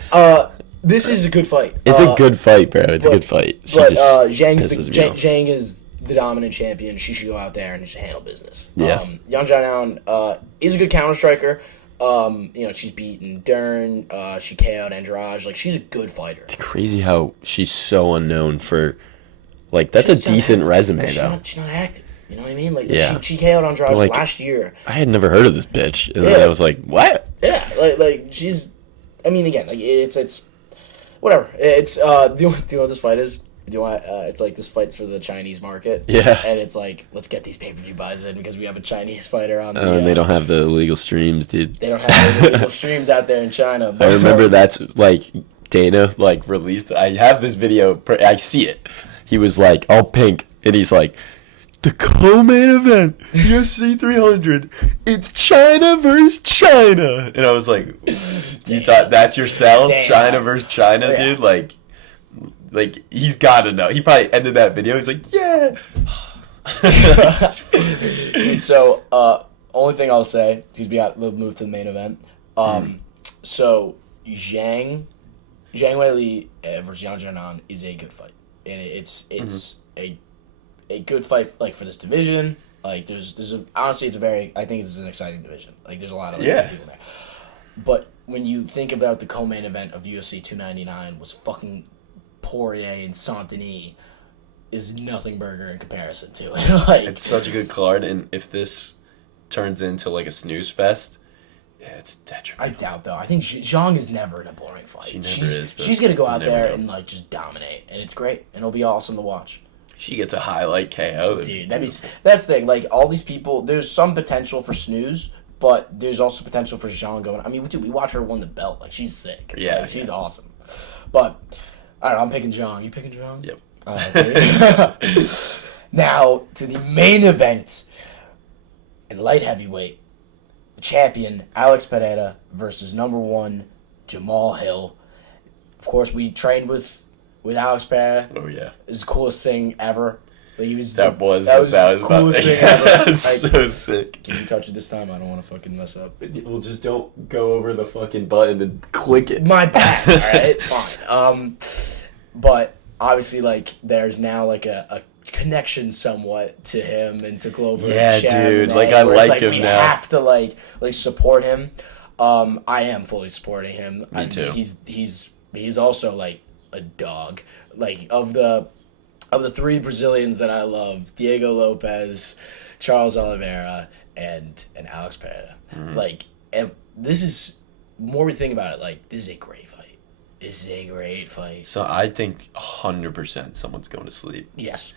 this is a good fight. It's a good fight, bro. It's a good fight. Zhang is the dominant champion. She should go out there and just handle business. Yeah. Yan Xiaonan is a good counter striker. She's beaten Dern. She KO'd Andrade. Like, she's a good fighter. It's crazy how she's so unknown for, like, that's a decent resume, though. She's not active. You know what I mean? Like, she KO'd Andrade last year. I had never heard of this bitch. And then I was like, what? Yeah, like she's, I mean, again, like, it's whatever. It's, do you know what this fight is? Do you want? It's like this fight's for the Chinese market. Yeah. And it's like, let's get these pay-per-view buys in because we have a Chinese fighter on the... and they don't have the illegal streams, dude. They don't have the illegal streams out there in China. I remember that's, like, Dana, like, released... I have this video. I see it. He was, like, all pink. And he's like, the co-main event, UFC 300, it's China versus China. And I was like, you thought that's your sell? Damn. China versus China, dude? Like, he's got to know. He probably ended that video. He's like, yeah. Dude, so, only thing I'll say, because we'll move to the main event. So, Zhang Weili versus Yan Xiaonan is a good fight. And it's a good fight, like, for this division. Like, honestly, I think this is an exciting division. Like, there's a lot of people there. But when you think about the co-main event of UFC 299 was fucking... Poirier and Saint-Denis is nothing burger in comparison to it. Like, it's such a good card, and if this turns into like a snooze fest, it's detrimental. I doubt though. I think Zhang is never in a boring fight. She never is. She's gonna go out there and like just dominate, and it's great, and it'll be awesome to watch. She gets a highlight KO. Dude, that's the thing. Like all these people, there's some potential for snooze. But there's also potential for Zhang going. I mean, we watch her win the belt. Like she's sick. Yeah, like, she's awesome. But. I don't know, I'm picking Zhang. You picking Zhang? Yep. Now, to the main event in light heavyweight. The champion, Alex Pereira, versus number 1, Jamal Hill. Of course, we trained with Alex Pereira. Oh, yeah. It was the coolest thing ever. That was the coolest thing ever. That's so sick. Can you touch it this time? I don't want to fucking mess up. Well, just don't go over the fucking button and click it. My bad. Alright, fine. But obviously, like, there's now like a connection somewhat to him and to Glover. Yeah, and Shem, dude. Like, I like him we now. We have to like support him. I am fully supporting him. Me too. He's also like a dog. Like of the 3 Brazilians that I love, Diego Lopez, Charles Oliveira, and Alex Pereira. Mm-hmm. Like, and this is, more we think about it, like, this is a great fight. This is a great fight. So I think 100% someone's going to sleep. Yes.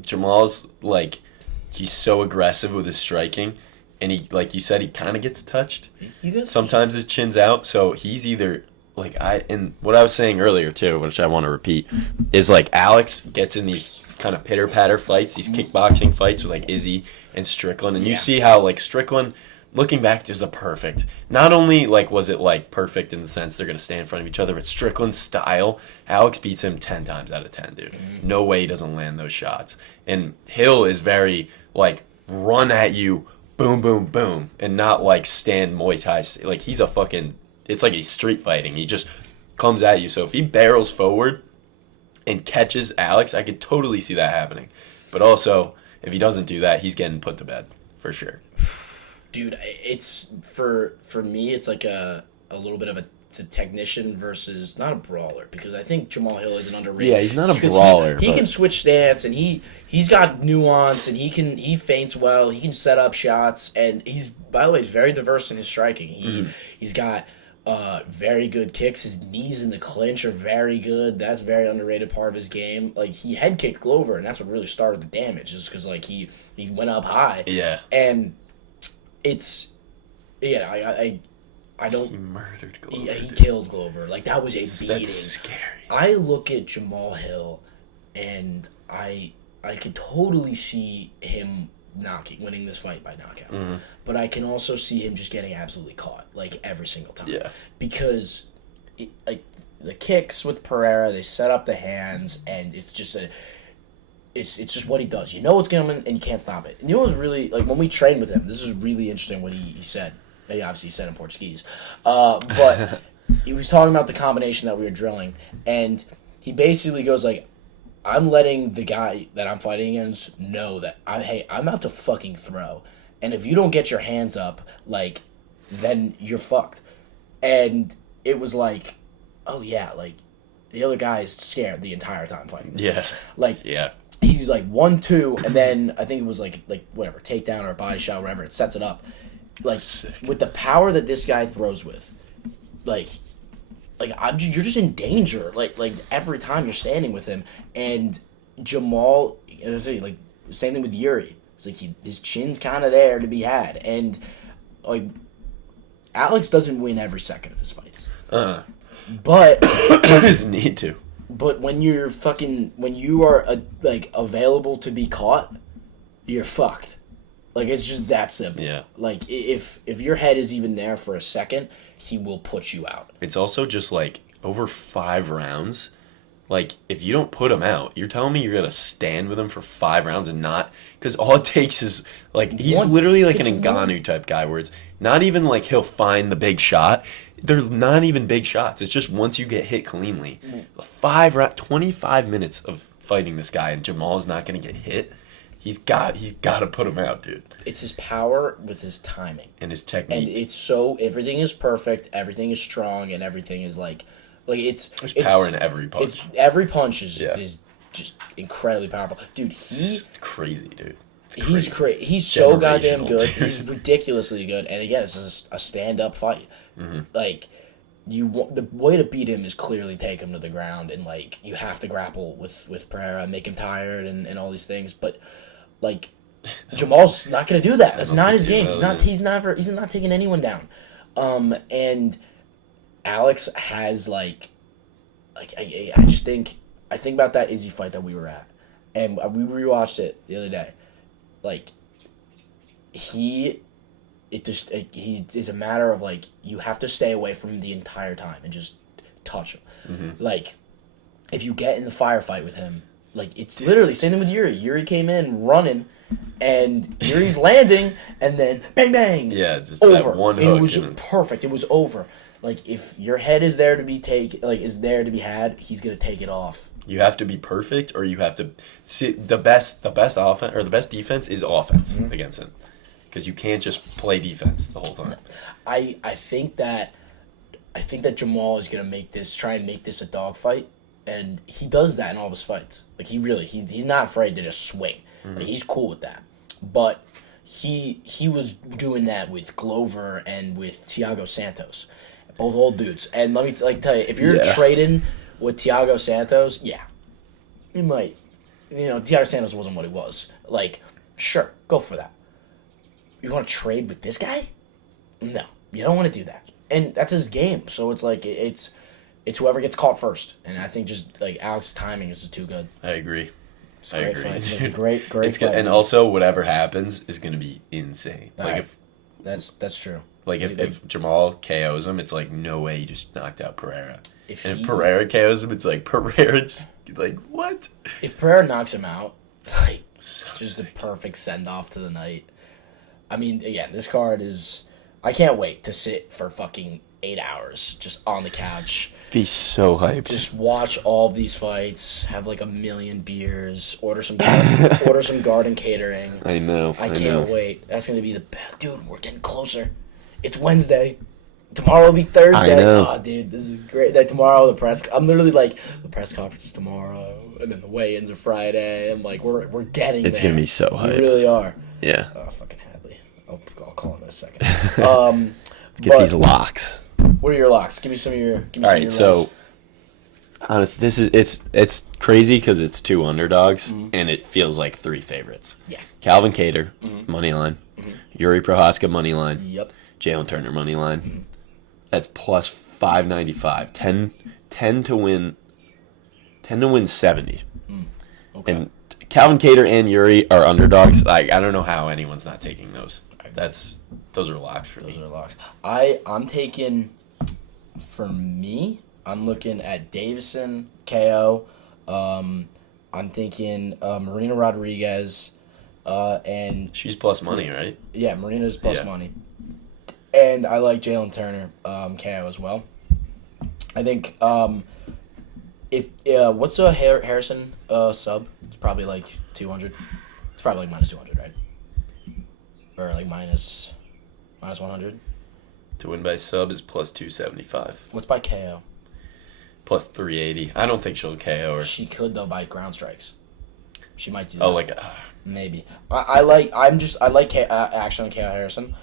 Jamal's, like, he's so aggressive with his striking, and he, like you said, he kind of gets touched. Sometimes his chin's out, so he's either... Like, and what I was saying earlier, too, which I want to repeat, is, like, Alex gets in these kind of pitter-patter fights, these kickboxing fights with, like, Izzy and Strickland. And you see how, like, Strickland, looking back, there's a perfect. Not only, like, was it, like, perfect in the sense they're going to stand in front of each other, but Strickland's style, Alex beats him 10 times out of 10, dude. No way he doesn't land those shots. And Hill is very, like, run at you, boom, boom, boom, and not, like, stand Muay Thai. Like, he's a fucking, it's like he's street fighting. He just comes at you. So if he barrels forward and catches Alex, I could totally see that happening. But also, if he doesn't do that, he's getting put to bed, for sure. Dude, it's for me. It's like a little bit of it's a technician versus not a brawler, because I think Jamal Hill is an underrated. Yeah, he's not a brawler. He can switch stance, and he's got nuance, and he feints well. He can set up shots, and he's, by the way, he's very diverse in his striking. He's got very good kicks. His knees in the clinch are very good. That's a very underrated part of his game. Like, he head kicked Glover, and that's what really started the damage, just because like he went up high. Yeah, and it's, I don't. He murdered Glover. He killed Glover. Like, that was a beating. That's scary. I look at Jamal Hill, and I could totally see him winning this fight by knockout. But I can also see him just getting absolutely caught, like, every single time. Yeah. Because, like, the kicks with Pereira, they set up the hands, and it's just it's just what he does. You know what's coming, and you can't stop it. And you know what's really, like, when we trained with him, this is really interesting what he said. He obviously said in Portuguese. But he was talking about the combination that we were drilling, and he basically goes like, I'm letting the guy that I'm fighting against know that, I'm about to fucking throw. And if you don't get your hands up, like, then you're fucked. And it was like, oh yeah, like, the other guy is scared the entire time fighting. Yeah. Like, yeah. He's like 1-2, and then I think it was like whatever, takedown or a body shot, whatever, it sets it up. Like, sick. With the power that this guy throws with, like you're just in danger. Like every time you're standing with him. And Jamal, like, same thing with Yuri. It's like his chin's kind of there to be had, and like, Alex doesn't win every second of his fights. But he doesn't need to. But when you are like available to be caught, you're fucked. Like, it's just that simple. Yeah. Like, if your head is even there for a second, he will put you out. It's also just, like, over 5 rounds. Like, if you don't put him out, you're telling me you're going to stand with him for 5 rounds and not... Because all it takes is, like, he's literally like an Ngannou type guy where it's not even like he'll find the big shot. They're not even big shots. It's just once you get hit cleanly. 25 minutes of fighting this guy, and Jamal's not going to get hit. He's got to put him out, dude. It's his power with his timing. And his technique. And it's so, everything is perfect, everything is strong, and everything is like it's... There's power in every punch. Every punch is just incredibly powerful. Dude, it's crazy, dude. He's crazy. He's so goddamn good. Dude. He's ridiculously good. And again, it's a stand-up fight. Mm-hmm. Like, the way to beat him is clearly take him to the ground, and, like, you have to grapple with Pereira and make him tired and all these things. But, like, Jamal's not going to do that. That's not his game. He's not taking anyone down. And Alex has, like I just think about that Izzy fight that we were at, and we rewatched it the other day. Like, he is a matter of, like, you have to stay away from him the entire time and just touch him. Mm-hmm. Like, if you get in the firefight with him, like, it's literally same thing with Yuri. Yuri came in running, and Yuri's landing, and then bang bang. Yeah, just over. That one hook. It was perfect. It was over. Like, if your head is there to be there to be had, he's gonna take it off. You have to be perfect, or you have to see the best offense, or the best defense is offense against him, because you can't just play defense the whole time. I think that Jamal is gonna try and make this a dogfight, and he does that in all of his fights. Like, he's not afraid to just swing. Mm-hmm. Like, he's cool with that. But he was doing that with Glover and with Thiago Santos, both old dudes. And let me tell you, if you're trading with Thiago Santos, you might. Thiago Santos wasn't what he was. Like, sure, go for that. You want to trade with this guy? No, you don't want to do that. And that's his game. So it's like it's whoever gets caught first. And I think just like Alex's timing is just too good. I agree. I agree. It's a great It's fight. good, and also whatever happens is gonna be insane. All like right. if that's true. like if Jamal KOs him, it's like no way he just knocked out Pereira. If he- Pereira KOs him, it's like Pereira just like what? If Pereira knocks him out, like So just sick. a perfect send off to the night. I mean, again, this card is. I can't wait to sit for fucking 8 hours just on the couch. Be so hyped. Just watch all of these fights, have like a million beers, order some garden catering. I know. I can't wait. That's gonna be the best, dude. We're getting closer. It's Wednesday. Tomorrow will be Thursday. I know. Oh, dude, this is great. That tomorrow I'm literally like the press conference is tomorrow, and then the weigh-ins are Friday. I'm like, we're getting. It's there. gonna be so We hype. really are. Yeah. Oh, fucking Hadley. I'll call him in a second. Get these locks. What are your locks? Give me some of your. Give me All some right, of your so locks. honestly, it's crazy because it's 2 underdogs and it feels like 3 favorites. Yeah. Calvin Kattar, money line. Yuri Prohaska, money line. Yep. Jalen Turner, money line. That's plus 595. 10 to win. 10 to win 70. Okay. And Calvin Kattar and Yuri are underdogs. Like I don't know how anyone's not taking those. Those are locks for Those me. are locks. I'm taking. For me, I'm looking at Davison KO. I'm thinking Marina Rodriguez, and She's plus money, right? yeah, Marina's plus Yeah. money, and I like Jalen Turner KO as well. I think if what's a Harrison sub? It's probably like 200. It's probably like minus 200, right? Or like minus 100. To win by sub is plus 275. What's by KO? Plus 380. I don't think she'll KO her. She could though by ground strikes. She might do that. Oh, like Maybe. I like action on KO Harrison,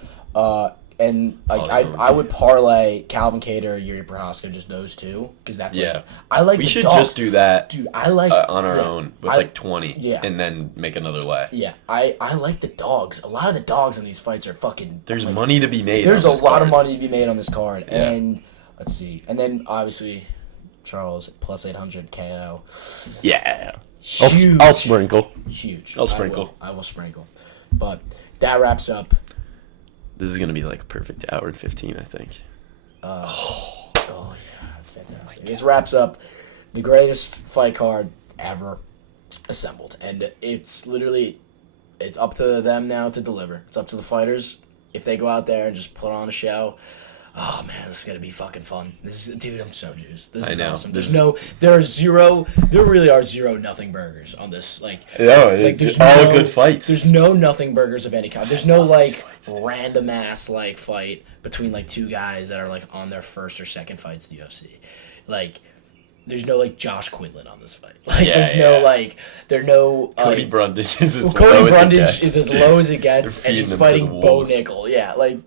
and like I would parlay Calvin Kattar, Yuri Prohaska, just those two because that's yeah. I like. We the should dogs. just do that, Dude, I like on our yeah, own with I- like 20. yeah. And then make another lay. Yeah, I like the dogs. A lot of the dogs in these fights are fucking. There's like, money to be made. There's on a this lot card. of money to be made on this card, Yeah. and let's see, and then obviously Charles plus 800 KO. Yeah. Huge. I'll sprinkle. Huge. I'll sprinkle. I will sprinkle. But that wraps up. This is going to be like a perfect hour and 15, I think. Oh yeah, that's fantastic. This wraps up the greatest fight card ever assembled, and it's up to them now to deliver. It's up to the fighters if they go out there and just put on a show. Oh man, this is gonna be fucking fun. Dude, I'm so juiced. This is I know. awesome. There really are zero nothing burgers on this. Like, No, there's all no- good fights. There's no nothing burgers of any kind. There's no love like these fights. random ass like fight between like two guys that are like on their first or second fights to UFC. Like, there's no like Josh Quinlan on this fight. Like, Yeah, there's yeah. no like no Cody like, Brundage is as Cody low as it Brundage gets. is as low as it gets, They're and he's feeding him to fighting the Bo wolves. Nickel. Yeah, like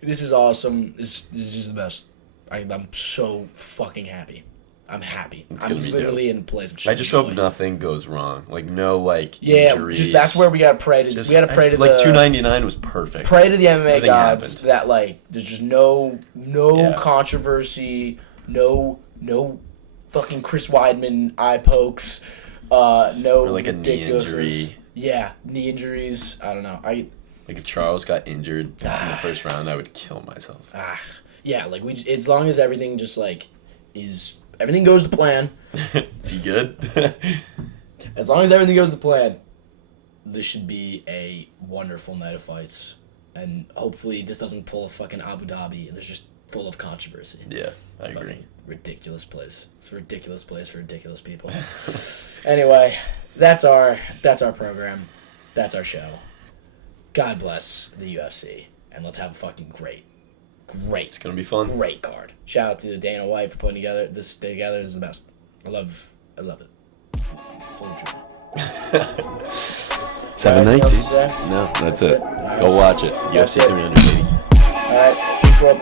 this is awesome. This is just the best. I'm so fucking happy. I'm happy. It's I'm gonna be literally in a place. Of I just hope nothing goes wrong. Like no like injuries. just that's where we gotta pray to. Just- we gotta pray to like the 299 was perfect. pray to the MMA Everything gods happened. that like there's just no Yeah. controversy, no fucking Chris Weidman eye pokes, no Or like a knee ridiculousness. injury. Yeah, knee injuries. I don't know. Like if Charles got injured in the first round, I would kill myself. Yeah, like as long as everything just like everything goes to plan. You good? As long as everything goes to plan, this should be a wonderful night of fights. And hopefully this doesn't pull a fucking Abu Dhabi and there's just full of controversy. Yeah, I agree. Fucking ridiculous place. It's a ridiculous place for ridiculous people. Anyway, that's our program. That's our show. God bless the UFC. And let's have a fucking great It's gonna be fun. great card. Shout out to Dana White for putting this together. This is the best. I love it. Fully true. It's have a night, Anything else to dude. say? No, that's That's it. it. All Go right. watch it. That's UFC it. 300, baby. All right. Peace, world.